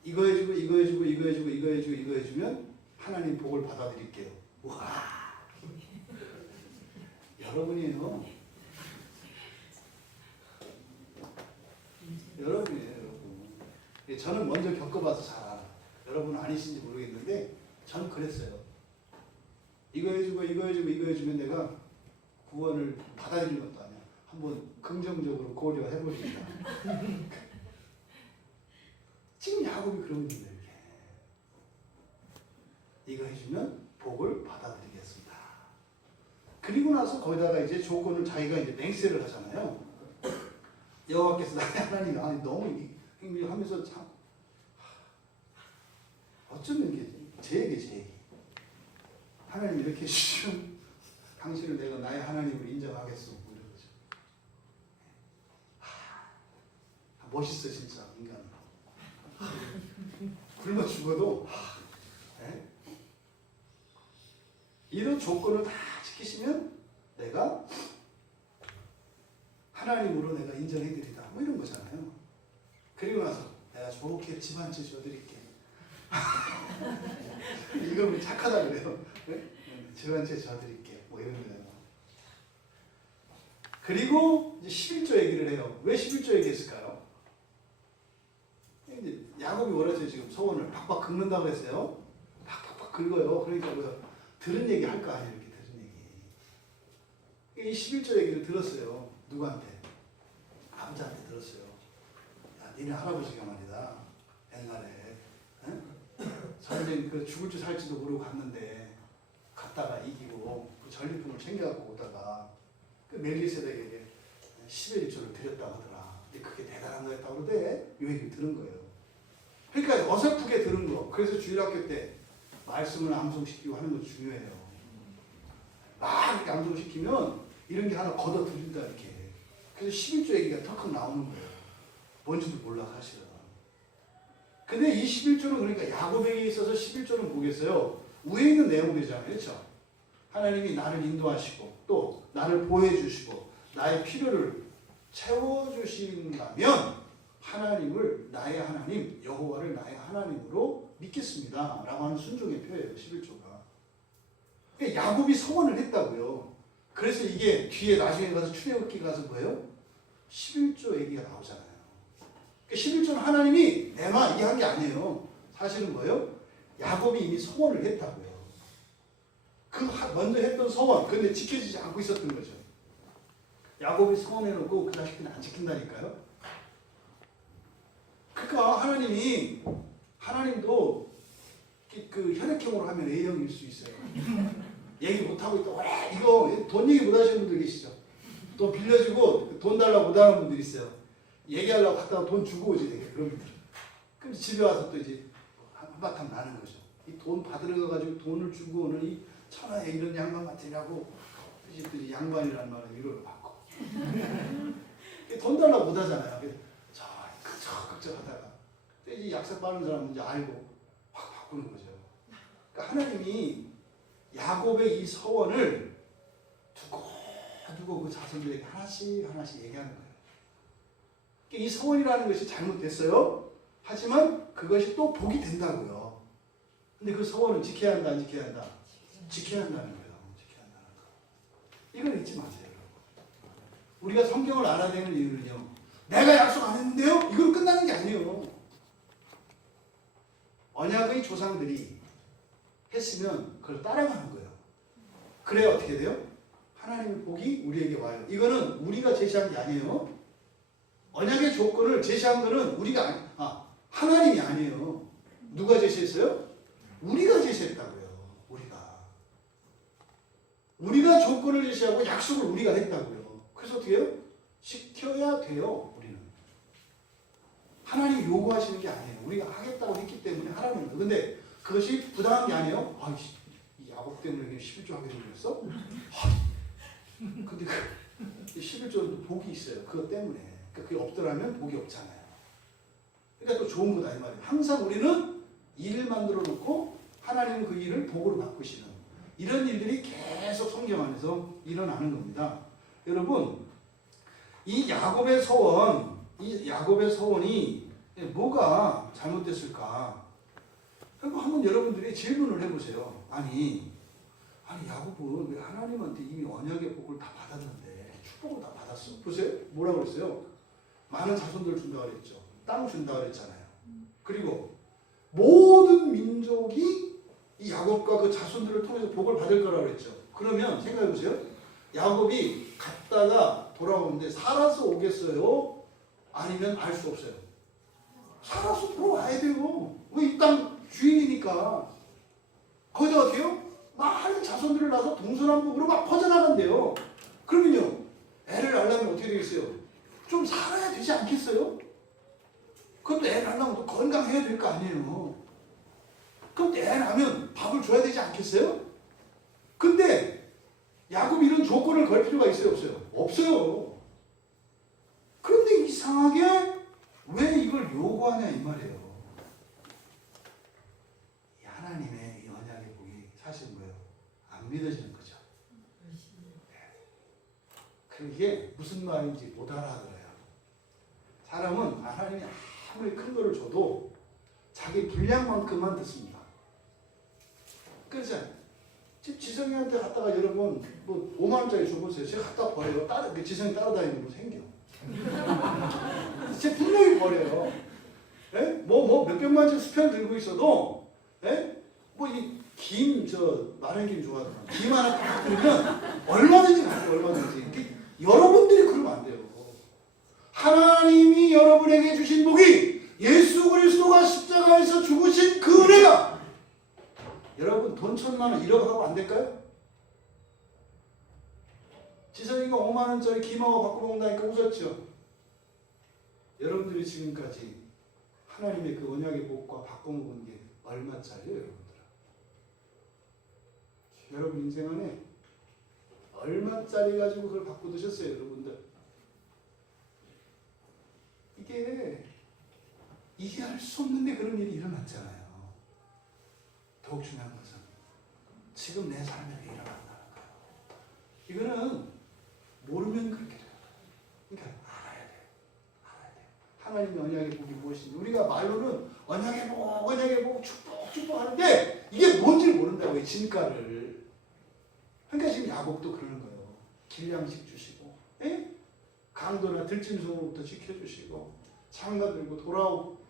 이거 해주고 이거 해주고 이거 해주고 이거 해주고 이거 해주면 하나님 복을 받아들일게요. 와, 여러분이에요. 여러분이에요, 여러분. 저는 먼저 겪어봐서 잘 알아요. 여러분은 아니신지 모르겠는데 저는 그랬어요. 이거 해주고 이거 해주고 이거 해주면 내가 구원을 받아들이는 것도 아니야. 한번 긍정적으로 고려해보십니다. 지금 야곱이 그런 겁니다. 이거 해주면 복을 받아들이겠습니다. 그리고 나서 거기다가 이제 조건을 자기가 이제 맹세를 하잖아요. 여호와께서 나의 하나님, 아니 너무 하면서 참 어쩌면 이게 제 얘기. 하나님 이렇게 해주시면 당신을 내가 나의 하나님으로 인정하겠소. 뭐 이런 거죠. 멋있어 진짜 인간은. 굶어 죽어도 이런 조건을 다 지키시면 내가 하나님으로 내가 인정해드리다 뭐 이런 거잖아요. 그리고 나서 내가 좋게 집 한 채 줘드릴게. 이거 착하다 그래요. 집 한 채 줘드릴게 뭐 이런 거잖아요. 그리고 이제 11조 얘기를 해요. 왜 11조 얘기했을까요? 이제 야곱이 원하죠. 지금 소원을 팍팍 긁는다고 했어요. 팍팍 긁어요. 그러니까 뭐 들은 얘기 할 거 아니에요. 이렇게 들은 얘기. 이 11조 얘기를 들었어요. 누구한테? 아버지한테 들었어요. 야, 니네 할아버지가 말이다. 옛날에 전쟁 그 죽을지 살지도 모르고 갔는데 갔다가 이기고 그 전리품을 챙겨갖고 오다가 그 멜기세덱에게 10의 1조를 드렸다고 하더라. 근데 그게 대단한 거였다고 그러대. 이 얘기를 들은 거예요. 그러니까 어설프게 들은 거. 그래서 주일학교 때 말씀을 암송시키고 하는 거 중요해요. 막 이렇게 암송시키면 이런 게 하나 걷어들인다 이렇게. 그래서 11조 얘기가 턱턱 나오는 거예요. 뭔지도 몰라 사실은. 근데 이 11조는 그러니까 야곱에게 있어서 11조는 뭐겠어요? 위에 있는 내용이잖아요. 그렇죠? 하나님이 나를 인도하시고 또 나를 보호해 주시고 나의 필요를 채워주신다면 하나님을 나의 하나님 여호와를 나의 하나님으로 믿겠습니다 라고 하는 순종의 표예요. 11조가. 그러니까 야곱이 소원을 했다고요. 그래서 이게 뒤에 나중에 가서 출애굽기 가서 뭐예요? 11조 얘기가 나오잖아요. 그러니까 11조는 하나님이 내마 이게 한 게 아니에요. 사실은 뭐예요? 야곱이 이미 소원을 했다고요. 그 먼저 했던 소원, 근데 지켜지지 않고 있었던 거죠. 야곱이 소원해놓고 그 자식들은 안 지킨다니까요. 그러니까 하나님도 그 혈액형으로 하면 A형일 수 있어요. 얘기 못하고 있다. 왜 이거 돈 얘기 못하시는 분들 계시죠? 돈 빌려주고 돈 달라고 못하는 분들 있어요. 얘기하려고 갔다가 돈 주고 오지 되게 그런 분들. 그럼 집에 와서 또 이제 한바탕 나는 거죠. 이 돈 받으러 가가지고 돈을 주고 오는 이 천하에 이런 양반 같으냐고 또 양반이라는 말은 위로를 받고 돈 달라고 못하잖아요. 자 극적 하다가 이제 약속 받는 사람은 이제 알고 확 바꾸는 거죠. 그러니까 하나님이 야곱의 이 서원을 두고 그 자손들에게 하나씩 얘기하는 거예요. 그러니까 이 서원이라는 것이 잘못됐어요. 하지만 그것이 또 복이 된다고요. 근데 그 서원은 지켜야 한다, 안 지켜야 한다? 지켜야 한다는 거예요. 지켜야 한다는 거. 이걸 잊지 마세요, 여러분. 우리가 성경을 알아야 되는 이유는요. 내가 약속 안 했는데요? 이걸 끝나는 게 아니에요. 언약의 조상들이 했으면 그걸 따라가는 거예요. 그래야 어떻게 돼요? 하나님의 복이 우리에게 와요. 이거는 우리가 제시한 게 아니에요. 언약의 조건을 제시한 거는 하나님이 아니에요. 누가 제시했어요? 우리가 제시했다고요. 우리가 조건을 제시하고 약속을 우리가 했다고요. 그래서 어떻게 해요? 지켜야 돼요. 우리는. 하나님 요구하시는 게 아니에요. 우리가 하겠다고 했기 때문에 하라는 거예요. 근데 그것이 부당한 게 아니에요. 아이씨, 이 야곱 때문에 11조 하게 생겼어? 근데 그 11조는 복이 있어요. 그것 때문에. 그러니까 그게 없더라면 복이 없잖아요. 그러니까 또 좋은 거다 이 말이에요. 항상 우리는 일을 만들어 놓고 하나님은 그 일을 복으로 바꾸시는 이런 일들이 계속 성경 안에서 일어나는 겁니다. 여러분, 이 야곱의 소원이 뭐가 잘못됐을까? 한번 여러분들이 질문을 해보세요. 아니 야곱은 왜 하나님한테 이미 언약의 복을 다 받았는데 축복을 다 받았어? 보세요. 뭐라고 그랬어요? 많은 자손들 준다고 그랬죠. 땅 준다고 그랬잖아요. 그리고 모든 민족이 이 야곱과 그 자손들을 통해서 복을 받을 거라고 그랬죠. 그러면 생각해 보세요. 야곱이 갔다가 돌아오는데 살아서 오겠어요? 아니면 알 수 없어요? 살아서 돌아와야 돼요. 왜 이 땅 주인이니까. 거기다 어떻게 해요? 많은 자손들을 낳아서 동서남북으로 막 퍼져나간대요. 그러면요, 애를 낳으려면 어떻게 되겠어요? 좀 살아야 되지 않겠어요? 그것도 애 낳으려면 또 건강해야 될 거 아니에요. 그럼 애 낳으면 밥을 줘야 되지 않겠어요? 근데 야곱이 이런 조건을 걸 필요가 있어요? 없어요? 없어요. 그런데 이상하게 왜 이걸 요구하냐 이 말이에요. 이 하나님의 이 언약의 복이 사실 뭐예요? 안 믿어지는 거죠. 그게 무슨 말인지 못 알아들어요. 사람은 하나님이 아무리 큰 거를 줘도 자기 분량만큼만 듣습니다. 그렇죠? 집 지성이한테 갖다가 여러분 뭐 5만 원짜리 줘보세요. 제가 갖다 버려요. 지성이 따라다니는 거 생겨. 제 분명히 버려요. 예? 뭐 몇백만짜리 수평 들고 있어도, 예? 뭐 이 김, 마른 김 좋아하더라. 김 하나 딱 들면 얼마든지 가요. 얼마든지. 여러분들이 그러면 안 돼요. 하나님이 여러분에게 주신 복이 예수 그리스도가 십자가에서 죽으신 그 은혜가 여러분 돈 1,000만 원 1억 하고 안 될까요? 지성이가 5만 원짜리 김하고 바꿔먹는다니까 웃었죠? 여러분들이 지금까지 하나님의 그 언약의 복과 바꿔먹은 게 얼마짜리예요, 여러분들? 여러분 인생 안에 얼마짜리 가지고 그걸 바꿔 드셨어요, 여러분들? 이게 이해할 수 없는데 그런 일이 일어났잖아요. 더욱 중요한 것은 지금 내 삶에 일어난다는 거예요. 이거는 모르면 그렇게 돼요. 그러니까 알아야 돼요. 하나님의 언약의 복이 무엇인지. 우리가 말로는 언약의 복, 축복 하는데 이게 뭔지 모른다고요. 진가를. 그러니까 지금 야곱도 그러는 거예요. 길양식 주시고, 예? 강도나 들짐승으로부터 지켜주시고, 장가 들고 돌아오고.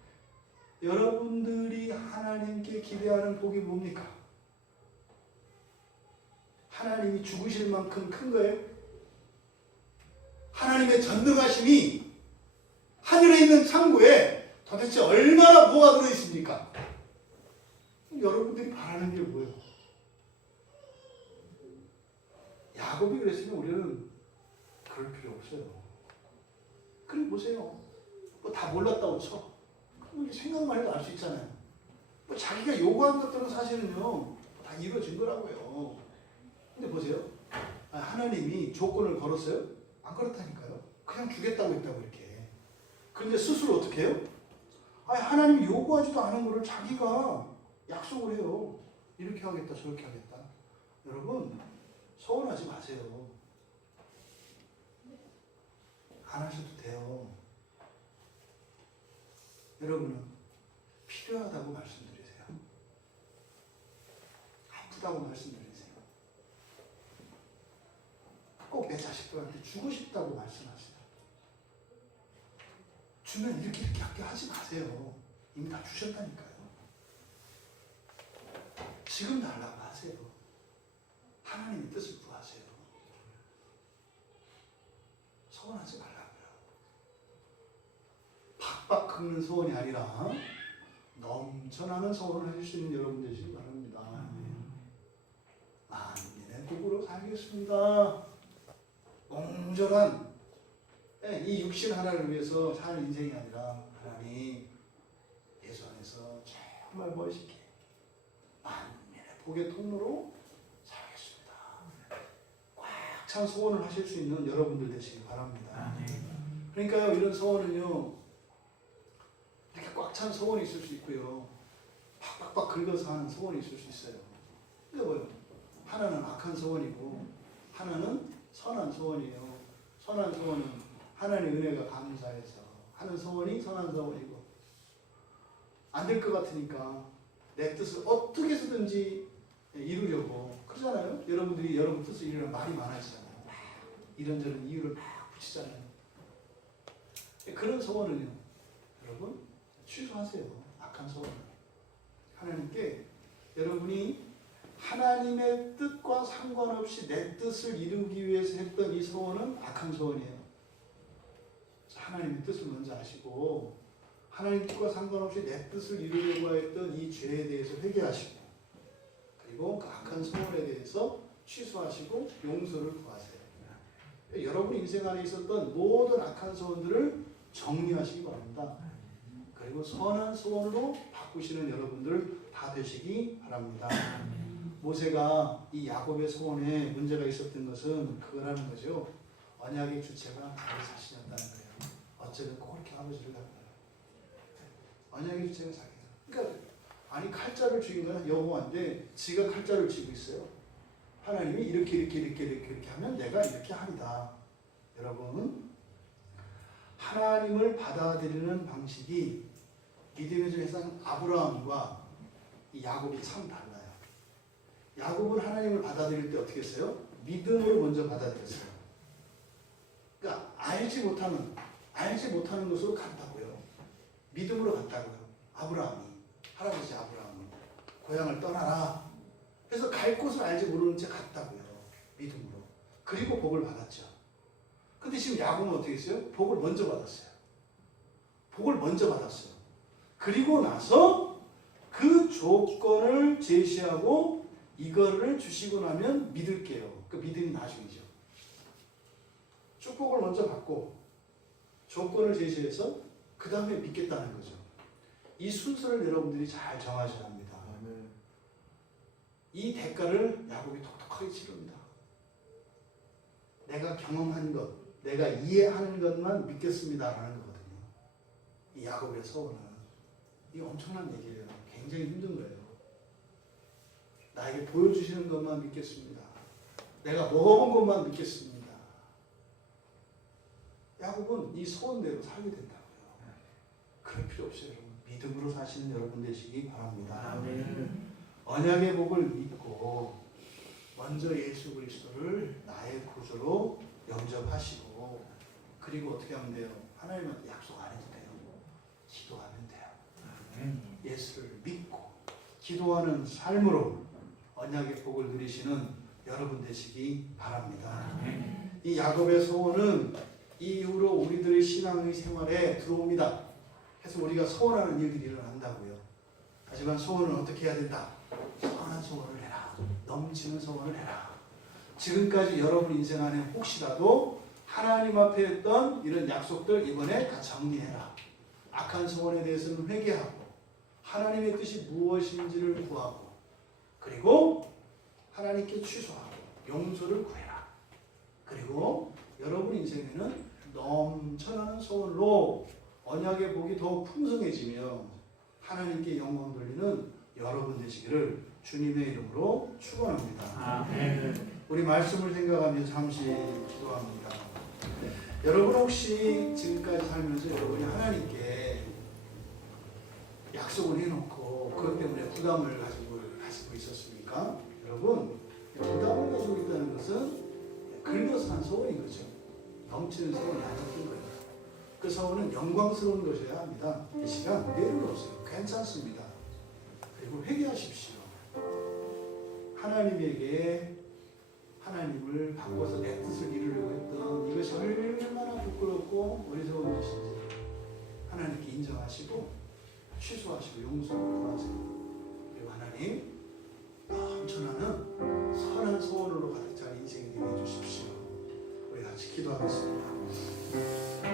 여러분들이 하나님께 기대하는 복이 뭡니까? 하나님이 죽으실 만큼 큰 거예요? 하나님의 전능하심이 하늘에 있는 창고에 도대체 얼마나 뭐가 들어있습니까? 여러분들이 바라는 게 뭐예요? 야곱이 그랬으면 우리는 그럴 필요 없어요. 그래 보세요. 뭐 다 몰랐다고 쳐. 뭐 생각만 해도 알 수 있잖아요. 뭐 자기가 요구한 것들은 사실은요 다 이루어진 거라고요. 근데 보세요. 하나님이 조건을 걸었어요? 안 걸었다니까요. 그냥 주겠다고 했다고 이렇게. 그런데 스스로 어떻게 해요? 하나님이 요구하지도 않은 거를 자기가 약속을 해요. 이렇게 하겠다 저렇게 하겠다. 여러분 서운하지 마세요. 안 하셔도 돼요. 여러분은 필요하다고 말씀드리세요. 아프다고 말씀드리세요. 꼭 내 자식들한테 주고 싶다고 말씀하세요. 주면 이렇게 하지 마세요. 이미 다 주셨다니까요. 지금 달라고 하세요. 하나님의 뜻을 구하세요. 서운하지 말라고요. 팍팍 긁는 소원이 아니라 넘쳐나는 소원을 해줄 수 있는 여러분 되시기 바랍니다. 만민의 복으로 살겠습니다. 온전한 이 육신 하나를 위해서 사는 인생이 아니라 하나님 예수 안에서 정말 멋있게 만민의 복의 통로로 살겠습니다. 꽉 찬 소원을 하실 수 있는 여러분들 되시기 바랍니다. 그러니까요, 이런 소원은요, 이렇게 꽉 찬 소원이 있을 수 있고요, 팍팍팍 긁어서 하는 소원이 있을 수 있어요. 근데 뭐요? 하나는 악한 소원이고 하나는 선한 소원이에요. 선한 소원은 하나님의 은혜가 감사해서 하는 소원이 선한 소원이고, 안 될 것 같으니까 내 뜻을 어떻게 해서든지 이루려고 그러잖아요. 여러분들이 여러분 뜻을 이루려면 말이 많아지잖아요. 막 이런저런 이유를 막 붙이잖아요. 그런 소원은요, 여러분 취소하세요. 악한 소원. 하나님께 여러분이 하나님의 뜻과 상관없이 내 뜻을 이루기 위해서 했던 이 소원은 악한 소원이에요. 하나님의 뜻을 먼저 아시고 하나님 뜻과 상관없이 내 뜻을 이루려고 했던 이 죄에 대해서 회개하시고, 그리고 그 악한 소원에 대해서 취소하시고 용서를 구하세요. 여러분 인생 안에 있었던 모든 악한 소원들을 정리하시기 바랍니다. 그리고 선한 소원으로 바꾸시는 여러분들 다 되시기 바랍니다. 모세가 이 야곱의 소원에 문제가 있었던 것은 그거라는 거죠. 언약의 주체가 자기 자신이었다는 거예요. 어쩌면 그렇게 아버지를 닮아요. 언약의 주체가 자기예요. 그러니까 아니 칼자를 쥐인 건 여호와인데 지가 칼자를 쥐고 있어요. 하나님이 이렇게 하면 내가 이렇게 하리다. 여러분, 하나님을 받아들이는 방식이 믿음의 조상 아브라함과 이 야곱이 참 달라요. 야곱은 하나님을 받아들일 때 어떻게 했어요? 믿음으로 먼저 받아들였어요. 그러니까 알지 못하는 것으로 갔다고요. 믿음으로 갔다고요. 아브라함이, 할아버지 아브라함이 고향을 떠나라. 그래서 갈 곳을 알지 모르는 채 갔다고요. 믿음으로. 그리고 복을 받았죠. 근데 지금 야곱은 어떻게 했어요? 복을 먼저 받았어요. 복을 먼저 받았어요. 그리고 나서 그 조건을 제시하고 이거를 주시고 나면 믿을게요. 그 믿음이 나중이죠. 축복을 먼저 받고 조건을 제시해서 그 다음에 믿겠다는 거죠. 이 순서를 여러분들이 잘 정하셔야 합니다. 이 대가를 야곱이 똑똑하게 치릅니다. 내가 경험한 것, 내가 이해하는 것만 믿겠습니다라는 거거든요. 이 야곱의 소원은 이 엄청난 얘기예요. 굉장히 힘든 거예요. 나에게 보여주시는 것만 믿겠습니다. 내가 먹어본 것만 믿겠습니다. 야곱은 이 소원대로 살게 된다고요. 그럴 필요 없어요. 여러분. 믿음으로 사시는 여러분 되시기 바랍니다. 언약의 복을 믿고 먼저 예수 그리스도를 나의 구주로 영접하시고, 그리고 어떻게 하면 돼요? 하나님한테 약속 안 해도 돼요. 기도하면 돼요. 예수를 믿고 기도하는 삶으로 언약의 복을 누리시는 여러분 되시기 바랍니다. 이 야곱의 소원은 이후로 우리들의 신앙의 생활에 들어옵니다. 그래서 우리가 소원하는 일들이 일어난다고요. 하지만 소원은 어떻게 해야 된다? 선한 소원을 해라. 넘치는 소원을 해라. 지금까지 여러분 인생 안에 혹시라도 하나님 앞에 했던 이런 약속들 이번에 다 정리해라. 악한 소원에 대해서는 회개하고 하나님의 뜻이 무엇인지를 구하고, 그리고 하나님께 취소하고 용서를 구해라. 그리고 여러분 인생에는 넘쳐나는 소원으로 언약의 복이 더욱 풍성해지며 하나님께 영광 돌리는 여러분 되시기를 주님의 이름으로 축원합니다. 아멘. 우리 말씀을 생각하며 잠시 기도합니다. 여러분 혹시 지금까지 살면서 여러분이 하나님께 약속을 해놓고 그것 때문에 부담을 가지고 있었습니까? 여러분, 부담을 가지고 있다는 것은 긁어서 한 소원인 거죠. 넘치는 소원이 아니었던 거예요. 그 소원은 영광스러운 것이어야 합니다. 이 시간 내려놓으세요. 괜찮습니다. 그리고 회개하십시오. 하나님에게 하나님을 바꿔서 내 뜻을 이루려고 했던 이것이 얼마나 부끄럽고 어리석은 것인지 하나님께 인정하시고 취소하시고 용서를 구하세요. 그리고 하나님, 넘쳐나는 선한 소원으로 가득 찬 인생이 되게 해주십시오. 우리 같이 기도하겠습니다.